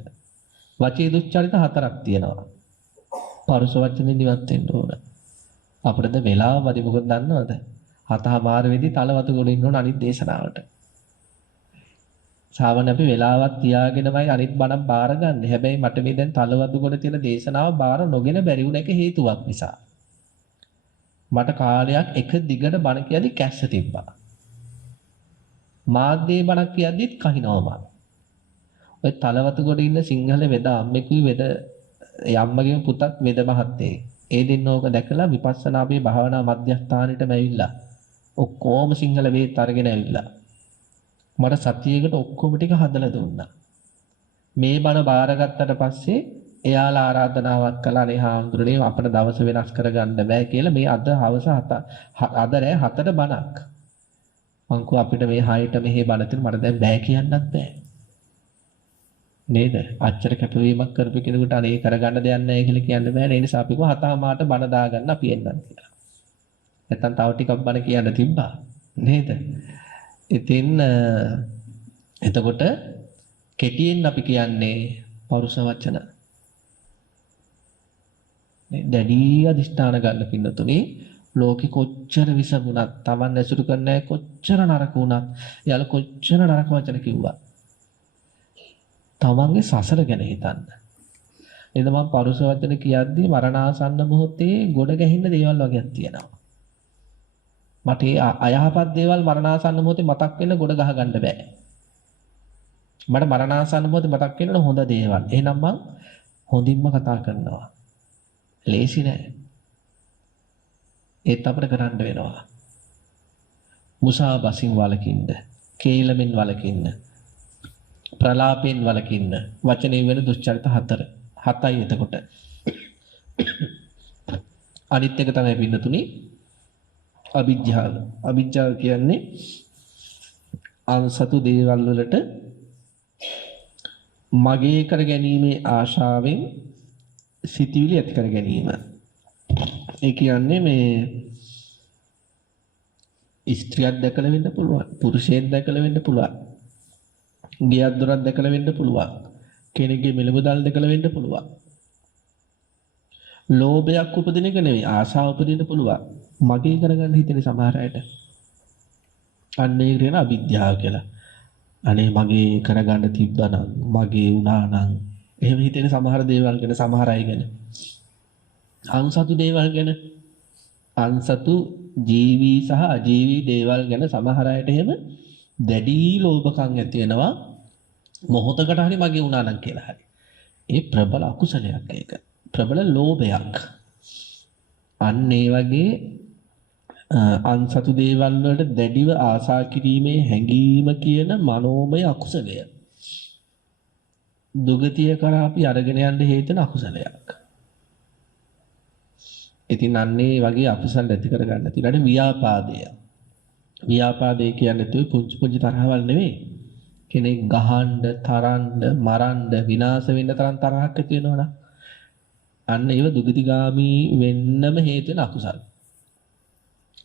වචී දුස්චරිත 4ක් තියෙනවා. පරුස වචනේ නිවත් වෙන්න ඕන. අපිටද වෙලාව වැඩි මොකද දන්නවද? 7:00 වෙදී තලවතු ගොඩ ඉන්න ඕන අනිත් දේශනාවට. සාමාන්‍ය අපි වෙලාවක් තියාගෙනමයි අනිත් බණක් බාර ගන්න. හැබැයි මට මේ දැන් තලවතු ගොඩ තියෙන දේශනාව බාර නොගෙන බැරි වුණ එක හේතුවක් නිසා. මට කාලයක් එක දිගට බණ කියද්දි කැස්ස තිබ්බා. මාධ්‍යේ බණක් කියද්දිත් කහිනවා මම. ඔය තලවතු ගොඩ ඉන්න සිංහල වෙද අම්මෙකුයි වෙද යම්මගේ පුතත් වෙද මහත්තයෙක්. ඒ දෙන්න ඕක දැකලා විපස්සනා අපේ භාවනා මධ්‍යස්ථානෙටම ඇවිල්ලා ඔක්කොම සිංහල වේත් අරගෙන ඇවිල්ලා මට සතියේකට ඔක්කොම ටික හදලා දුන්නා. මේ බණ බාරගත්තට පස්සේ එයාලා ආරාධනාවක් කළා නේ හාමුදුරනේ අපිට දවස වෙනස් කරගන්න බෑ කියලා මේ අද හවස අද රෑ 7ට බණක්. මං කෝ අපිට මේ 6ට මෙහෙ බණ තියෙන මට දැන් බෑ කියන්නත් බෑ. නේද? අච්චර කැපවීමක් කරපු කෙනෙකුට අනේ කරගන්න දෙයක් නැහැ කියලා කියන්න බෑ. ඒ නිසා අපි කෝ 7:00ට බණ දාගන්න අපි එන්නම් කියලා. නැත්තම් තව ටිකක් බණ කියන්න තිබ්බා. නේද? ඉතින් එතකොට කෙටියෙන් අපි කියන්නේ පරුස වචන. දැඩි අධිෂ්ඨාන ගන්න පින්නතුනේ ලෝකෙ කොච්චර විසමුණත් Taman ඇසුරු කරන්නේ කොච්චර නරක වුණත් යාළ කොච්චර නරක වචන කිව්වා. තමන්ගේ සසර ගැන හිතන්න. නේද මම පරුස වචන කියද්දී මරණාසන්න මොහොතේ ගොඩ ගැහින්න දේවල් වගේක් තියෙනවා. මට අයහපත් දේවල් මරණාසන්න මොහොතේ මතක් වෙන්න ගොඩ ගහ ගන්න බෑ. මට මරණාසන්න මොහොතේ මතක් වෙන්න හොඳ දේවල්. එහෙනම් මං හොඳින්ම කතා කරනවා. ලේසි නෑ. ඒත් අපිට කරන්න වෙනවා. මුසාවසින් වළකින්න, කේලමෙන් වළකින්න, ප්‍රලාපෙන් වළකින්න. වචනේ වෙන දුස්චරිත 7යි එතකොට. අනිත් එක තමයි පින්නතුනි අවිජ්ජාව. අවිජ්ජාව කියන්නේ අන්සතු දේවල් වලට මගේ කර ගැනීමේ ආශාවෙන් සිතිවිලි ඇති කර ගැනීම. ඒ කියන්නේ මේ ස්ත්‍රියක් දැකලා වෙන්න පුළුවන්, පුරුෂයෙක් දැකලා වෙන්න පුළුවන්, ගියක් දොරක් දැකලා වෙන්න පුළුවන්, කෙනෙක්ගේ මෙලමුදල් දැකලා වෙන්න පුළුවන්. ලෝභයක් උපදින එක නෙවෙයි ආශාව උපදින්න පුළුවන්. මගේ කරගන්න හිතෙන සමහර අයට අන්න ඒක කියන අවිද්‍යාව කියලා. අනේ මගේ කරගන්න තිබ්බනම් මගේ වුණා නම් එහෙම හිතෙන සමහර දේවල් ගැන සමහර අය ගැන අන්සතු දේවල් ගැන අන්සතු ජීවි සහ අජීවී දේවල් ගැන සමහර අයට එහෙම දැඩි ලෝභකම් ඇති වෙනවා. මොහොතකට හරි මගේ වුණා නම් කියලා හරි. ඒ ප්‍රබල අකුසලයක් ඒක. ප්‍රබල ලෝභයක්. අන්න ඒ වගේ අන්සතු දේවල් වලට දැඩිව ආසා කිරීමේ හැඟීම කියන මනෝමය අකුසලය. දුගතිය කරා අපි අරගෙන යන්න හේතු වෙන අකුසලයක්. ඉතින් අන්නේ වගේ අකුසල් ඇති කරගන්න තියෙනවා ව්‍යාපාදය. ව්‍යාපාදේ කියන්නේ තුයි පුංචි පුංචි තරහවල් නෙවෙයි. කෙනෙක් ගහන්න, තරන්න, මරන්න, විනාශ වෙන්න තරම් තරහක් ඇති වෙනවනම් අන්න ඒව දුගතිගාමී වෙන්නම හේතු වෙන අකුසල්.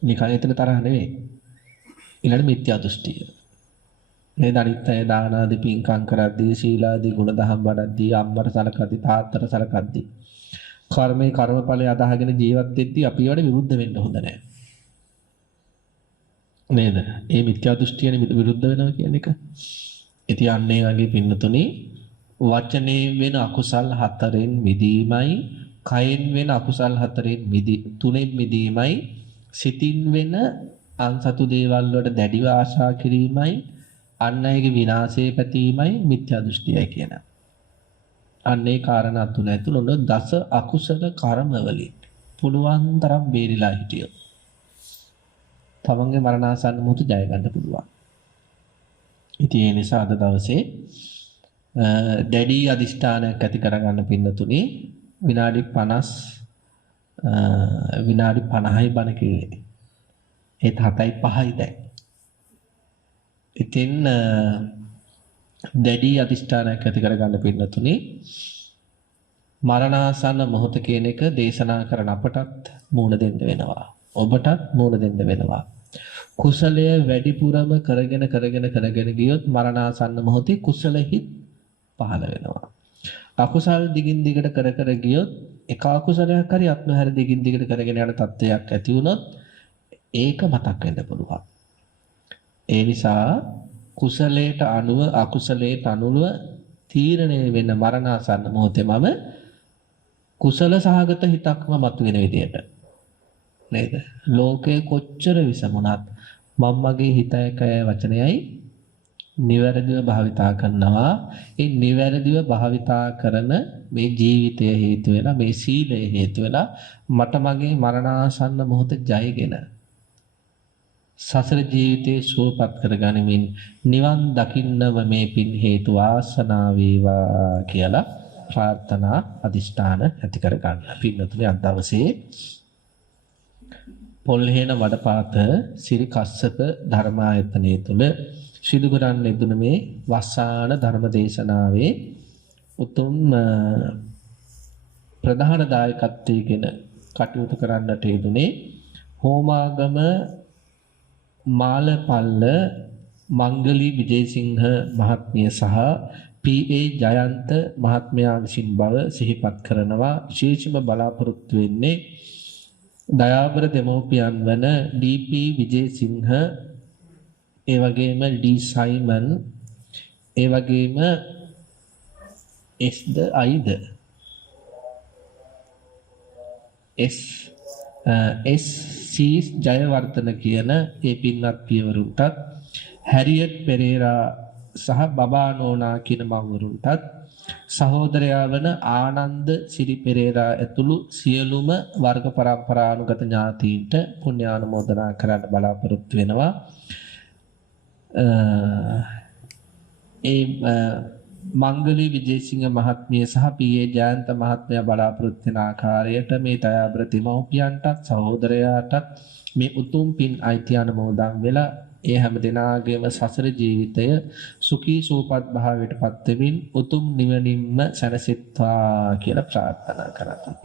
නිකන් එතන තරහ නෙවෙයි. ඊළඟ මිත්‍යා දෘෂ්ටිය. මේ දරිත්‍ය දාන ආදී පින්කම් කරද්දී, සීලාදී ගුණධම් වඩද්දී, අම්මට සලකද්දී, තාත්තට සලකද්දී, කර්මේ කර්මඵලයේ අදහගෙන ජීවත් වෙද්දී අපි ඒවට විරුද්ධ වෙන්න හොඳ නැහැ. නේද? මේ මිත්‍යා දෘෂ්ටියනේ විරුද්ධ වෙනවා කියන එක. ඉතින් අන්නේ වගේ පින්නතුනි වචනේ වෙන අකුසල් 4න් මිදීමයි, කයෙන් වෙන අකුසල් 4න් තුනෙන් මිදීමයි, සිතින් වෙන අන්සතු දේවල් වලට දැඩිව ආශා කිරීමයි, අන් අයගේ විනාශේ පැතීමයි මිත්‍යා දෘෂ්ටියයි කියන. අන්නේ කාරණා තුන ඇතුළු නො දස අකුසල කර්ම වලින් පුළුවන් තරම් බේරිලා හිටියොත් තමන්ගේ මරණාසන්න මොහොත ජය ගන්න පුළුවන්. ඉතින් ඒ නිසා අද දවසේ දැඩි අදිෂ්ඨානයක් ඇති කරගන්න පින්නතුනි විනාඩි 50යි බණ කිව්වේ. ඒත් 7යි 5යි දැන්. ඉතින් දැඩි අදිෂ්ඨානයක් ඇති කරගන්න පින්නතුනි මරණාසන්න මොහොත කියන එක දේශනා කරන අපටත් මූණ දෙන්න වෙනවා. ඔබටත් මූණ දෙන්න වෙනවා. කුසලය වැඩිපුරම කරගෙන ගියොත් මරණාසන්න මොහොතේ කුසල හිත් පහළ වෙනවා. අකුසල් දිගින් දිගට කර කර ගියොත් එක අකුසලයක් හරි අත්නොහැර දිගින් දිගට කරගෙන යන තත්ත්වයක් ඇති වුණොත් ඒක මතක් වෙන්න පුළුවන්. ඒ නිසා කුසලයට අනුව අකුසලයට අනුව තීරණය වෙන මරණාසන්න මොහොතේ මම කුසල සහගත හිතක්ම මතුවෙන විදියට නේද? ලෝකේ කොච්චර විසමුණත් මම මගේ හිතයි කය වචනයයි නිවැරදිව භාවිතා කරනවා. ඒ නිවැරදිව භාවිතා කරන මේ ජීවිතය හේතු වෙලා මේ සීලය හේතු වෙලා මට මගේ මරණාසන්න මොහොත ජයගෙන සසර ජීවිතේ සුවපත් කරගනිමින් නිවන් දකින්නම මේ පින් හේතු ආසනාව වේවා කියලා ප්‍රාර්ථනා අදිෂ්ඨාන ඇති කර ගන්න. පින්නතුනි අද දවසේ පොල්හේන වඩපාත සිරි කස්සප ධර්මායතනයේ තුල සිදු කරන්න යෙදුන මේ වස්සාන ධර්ම දේශනාවේ උතුම් ප්‍රධාන දායකත්වයෙන් කටයුතු කරන්නට යෙදුනේ හෝමාගම මාලපල්ල මංගලී විජේසිංහ මහත්මිය සහ පී.ඒ. ජයන්ත මහත්මයා විසින් බව සිහිපත් කරනවා. විශේෂම බලාපොරොත්තු වෙන්නේ දයාබර දෙමව්පියන් වන ඩී.පී. විජේසිංහ, ඒ වගේම ඩී. සයිමන්, ඒ වගේම එස්.ද අයිද එස්.සී. ජයවර්ධන කියන ඒ පින්වත් පියවරුන්ටත්, හැරියට් පෙරේරා සහ බබා නෝනා කියන මව්වරුන්ටත්, සහෝදරයා වන ආනන්ද සිරි පෙරේරා ඇතුළු සියලුම වර්ග පරම්පරානුගත ඥාතීන්ට පුණ්‍යානුමෝදනා කරන්න බලාපොරොත්තු වෙනවා. ඒ මංගලී විජේසිංහ මහත්මිය සහ පී.ඒ. ජයන්ත මහත්මයා බලාපොරොත්තු වෙන ආකාරයට මේ දයාබර දෙමව්පියන්ටත් සහෝදරයාටත් මේ උතුම් පින් අයිති අනුමෝදන් වෙලා ඒ හැම දිනාගේම සසර ජීවිතය සුඛී සූපත් භාවයට පත් වෙමින් උතුම් නිවනින්ම සැනසෙත්වා කියලා ප්‍රාර්ථනා කරනවා.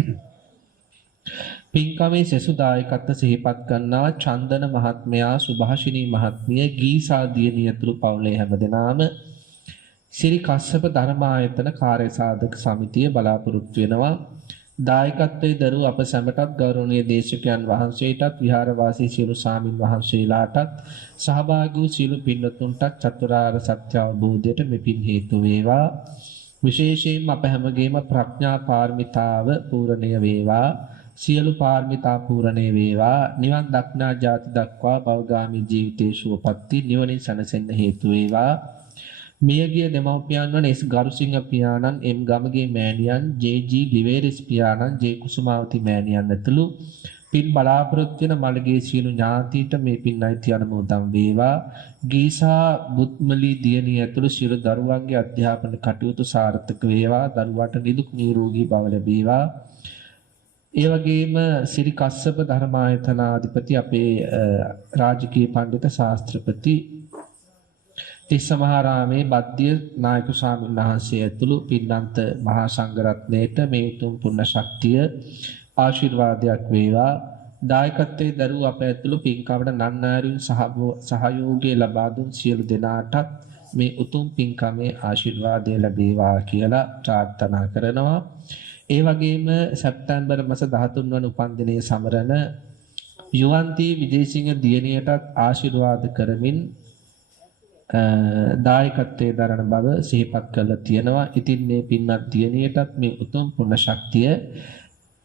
පින්කමේ සෙසු දායකත්ව සිහිපත් කරනවා චන්දන මහත්මයා, සුභාෂිනී මහත්මිය, ගීසා දියණිය ඇතුළු පවුලේ හැම දෙනාම සිරි කස්සප ධර්මායතන කාර්ය සාධක සමිතිය බලාපොරොත්තු වෙනවා. දායකත්වයේ දරූ අප සැමටත් ගෞරවනීය දේශකයන් වහන්සේටත් විහාරවාසී සියලු ස්වාමින් වහන්සේලාටත් සහභාගී වූ සියලු පින්වතුන්ටත් චතුරාර්ය සත්‍ය අවබෝධයට මෙපින් හේතු වේවා. විශේෂයෙන්ම අප හැමගේම ප්‍රඥා පාරමිතාව පූර්ණණය වේවා. සියලු පාරමිතා පූර්ණණය වේවා. නිවන් දක්නා ජාති දක්වා භවගාමී ජීවිතේ සුවපත් නිවනින් සැනසෙන්න හේතු වේවා. මියගිය දෙමව්පියන් වන එස් ගරුසිංහ පියාණන්, එම් ගමගේ මෑණියන්, ජේ.ජී. ලිවේරිස් පියාණන්, ජේ. කුසුමාවති මෑණියන් ඇතුළු පින් බලාපොරොත්තු වෙන මළගේ සියලු ඥාතීන්ට මේ පින් අයිති අනුමෝදන් වේවා. ගීසා බුත්මලී දියණිය ඇතුළු සියලු දරුවන්ගේ අධ්‍යාපන කටයුතු සාර්ථක වේවා. දරුවාට නිදුක් නිරෝගී බව ලැබේවා. ඒ වගේම සිරි කස්සප ධර්මායතනාධිපති අපේ රාජකීය පඬිත ශාස්ත්‍රපති තිස්සමහාරාමේ බද්දිය නායක ස්වාමීන් වහන්සේ ඇතුළු පින්නන්ත මහා සංඝරත්නයට මේ උතුම් පුණ්‍ය ශක්තිය ආශිර්වාදයක් වේවා. දායකත්වයේ දරූ අප ඇතුළු පින්කමට නන්නාරින් සහයෝගය ලබා දුන් සියලු දෙනාටත් මේ උතුම් පින්කමේ ආශිර්වාදය ලැබේවා කියලා ප්‍රාර්ථනා කරනවා. ඒ වගේම සැප්තැම්බර් මාස 13 වන උපන්දිනයේ සමරන යුවන්ති විජේසිංහ දියණියටත් ආශිර්වාද කරමින් දායකත්වයේ දරන බව සිහිපත් කරලා තියෙනවා. ඉතින් මේ පින්වත් දියණියටත් මේ උතුම් පුණ්‍ය ශක්තිය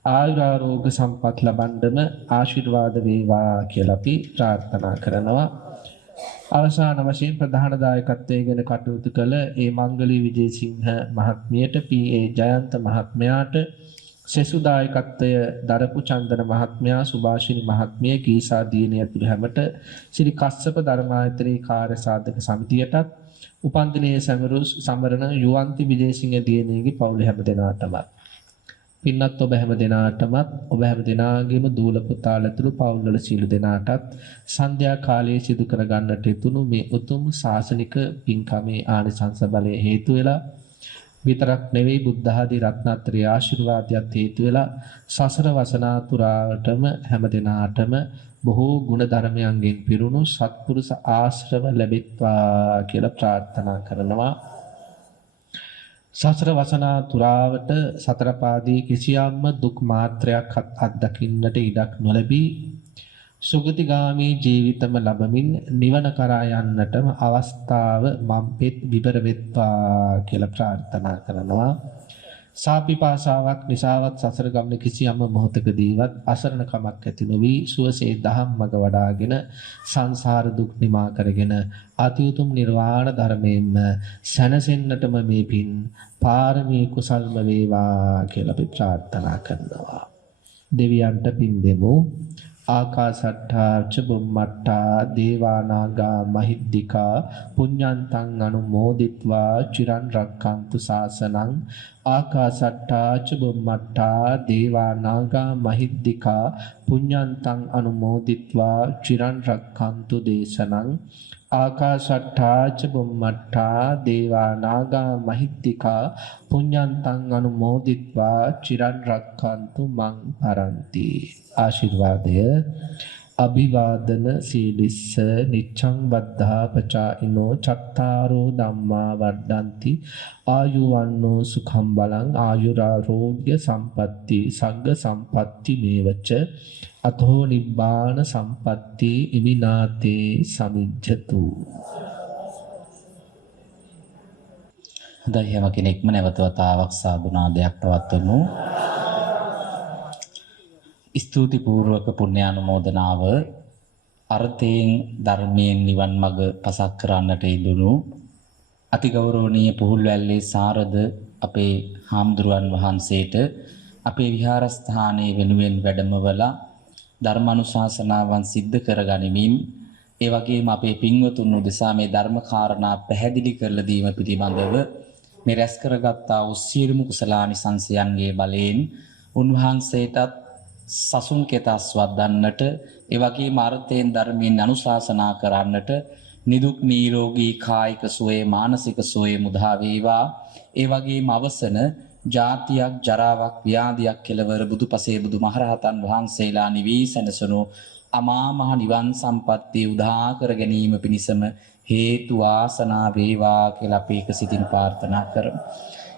ආයුරාරෝග්‍ය සම්පත් ලබන්නම ආශිර්වාද වේවා කියලා අපි ප්‍රාර්ථනා කරනවා. අවසාන වශයෙන් ප්‍රධාන දායකත්වයේ ගැන කටයුතු කළ ඒ මංගලී විජේසිංහ මහත්මියට, පී.ඒ. ජයන්ත මහත්මයාට, සෙසු දායකත්වය දරපු චන්දන මහත්මයා, සුභාෂිනී මහත්මිය, ගීසා දියණිය ඇතුළු හැමට, ශ්‍රී කස්සප ධර්මායතනයේ කාර්ය සාධක සමිතියටත්, උපන්දිනයේ සමරන යුවන්ති විජේසිංහ දියණියගේ පවුලේ හැම දෙනාටම පින්වත් ඔබ හැම දෙනාටමත් ඔබ හැම දෙනාගේම දූල පුතාලා ඇතුළු පවුල්වල සියලු දෙනාටත් සන්ධ්‍යා කාලයේ සිදු කර ගන්නට යුතුණු මේ උතුම් ශාසනික පින්කමේ ආනිසංස බලය හේතු වෙලා විතරක් නෙවෙයි බුද්ධ ආදී රත්නත්‍රය ආශිර්වාදයක් හේතු වෙලා සසර වසනාතුරාවටම හැම දිනාටම බොහෝ ගුණ ධර්මයන්ගෙන් පිරුණු සත්පුරුෂ ආශ්‍රව ලැබෙත්වා කියලා ප්‍රාර්ථනා කරනවා. සසර වසනා තුරාවට සතර පාදී කිසියම්ම දුක් මාත්‍රයක් අත්දකින්නට ඉඩක් නොලැබී සුගතිගාමී ජීවිතම ලබමින් නිවන කරා යන්නටම අවස්ථාව මම්පෙත් විබර වෙත්වා කියලා ප්‍රාර්ථනා කරනවා. සාපිපාසාවක් නිසාවත් සසර ගමන කිසියම් මොහොතකදීවත් අසරණ කමක් ඇති නොවි සුවසේ දහම් මඟ වඩාගෙන සංසාර දුක් නිමා කරගෙන අතිඋතුම් නිර්වාණ ධර්මයෙන්ම සැනසෙන්නටම මේ පින් පාරමී කුසල්ම වේවා කියලා අපි ප්‍රාර්ථනා කරනවා. දෙවියන්ට පින් දෙමු. ආකාසට්ඨා ච බුම්මට්ඨා දේවානාගා මහිද්దికා පුඤ්ඤන්තං අනුමෝදිත්වා චිරන් රක්ඛන්තු ශාසනං ආකාසට්ඨා ච බුම්මට්ඨා දේවානාගා මහිද්దికා පුඤ්ඤන්තං අනුමෝදිත්වා චිරන් රක්ඛන්තු දේශනං ආකාශට්ඨා ච බුම්මට්ඨා දේවානාගා මහිද්దికා පුඤ්ඤන්තං අනුමෝදිත්වා චිරන් රක්ඛන්තු මං පරන්ති. ආශිර්වාදය අභිවාදන සීලිස්ස නිච්ඡං වද්ධා පචායිනෝ චත්තාරෝ ධම්මා වඩ්ඩಂತಿ ආයුවන්නෝ සුඛං බලං ආයුරාෝග්‍ය සම්පatti සග්ග සම්පatti මේවච අතෝ නිබ්බාන සම්පatti ඉමිනාතේ සමිජ්ජතු. හොඳයි හැම කෙනෙක්ම නැවත වතාවක් සාදුනාදයක් පවත්වමු. ස්තුති පූර්වක පුණ්‍යානුමෝදනාව අර්ථයෙන් ධර්මයෙන් නිවන් මඟ පසක් කරන්නට යෙදුණු අතිගෞරවනීය පුහුල්වැල්ලේ සාරද අපේ හාමුදුරුවන් වහන්සේට අපේ විහාරස්ථානයේ වෙනුවෙන් වැඩමවලා ධර්මානුශාසනාවන් සිද්ධ කරගනිමින් ඒ වගේම අපේ පින්වතුන් උදෙසා මේ ධර්ම කාරණා පැහැදිලි කරලා දීම පිළිබඳව මේ රැස් කරගත්තා වූ සියලුම කුසලානිසංසයන්ගේ බලයෙන් උන්වහන්සේටත් සසුන් කෙතස් වදන්නට ඒ වගේම අර්ථයෙන් ධර්මයෙන් අනුශාසනා කරන්නට නිදුක් නිරෝගී කායික සුවය මානසික සුවය මුදා වේවා. ඒ වගේම අවසන ජාතියක් ජරාවක් ව්‍යාධියක් කෙලවර බුදුපසේ බුදුමහරහතන් වහන්සේලා නිවී සැනසුණු අමා මහ නිවන් සම්පත්තිය උදා කර ගැනීම පිණිසම හේතු වාසනා වේවා කියලා අපි එක සිතින් ප්‍රාර්ථනා කරමු.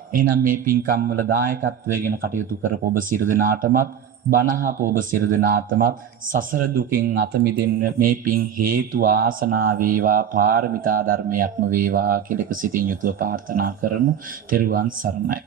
එහෙනම් මේ පින්කම් වල දායකත්වයෙන් කටයුතු කරපු ඔබ සියලු දෙනාටමත් බණහපු ඔබ සියලු දෙනාටමත් සසර දුකින් අත මිදෙන්න මේ පින් හේතු වාසනා වේවා පාරමිතා ධර්මයක්ම වේවා කියලා එක සිතින් යුතුව ප්‍රාර්ථනා කරමු. තෙරුවන් සරණයි.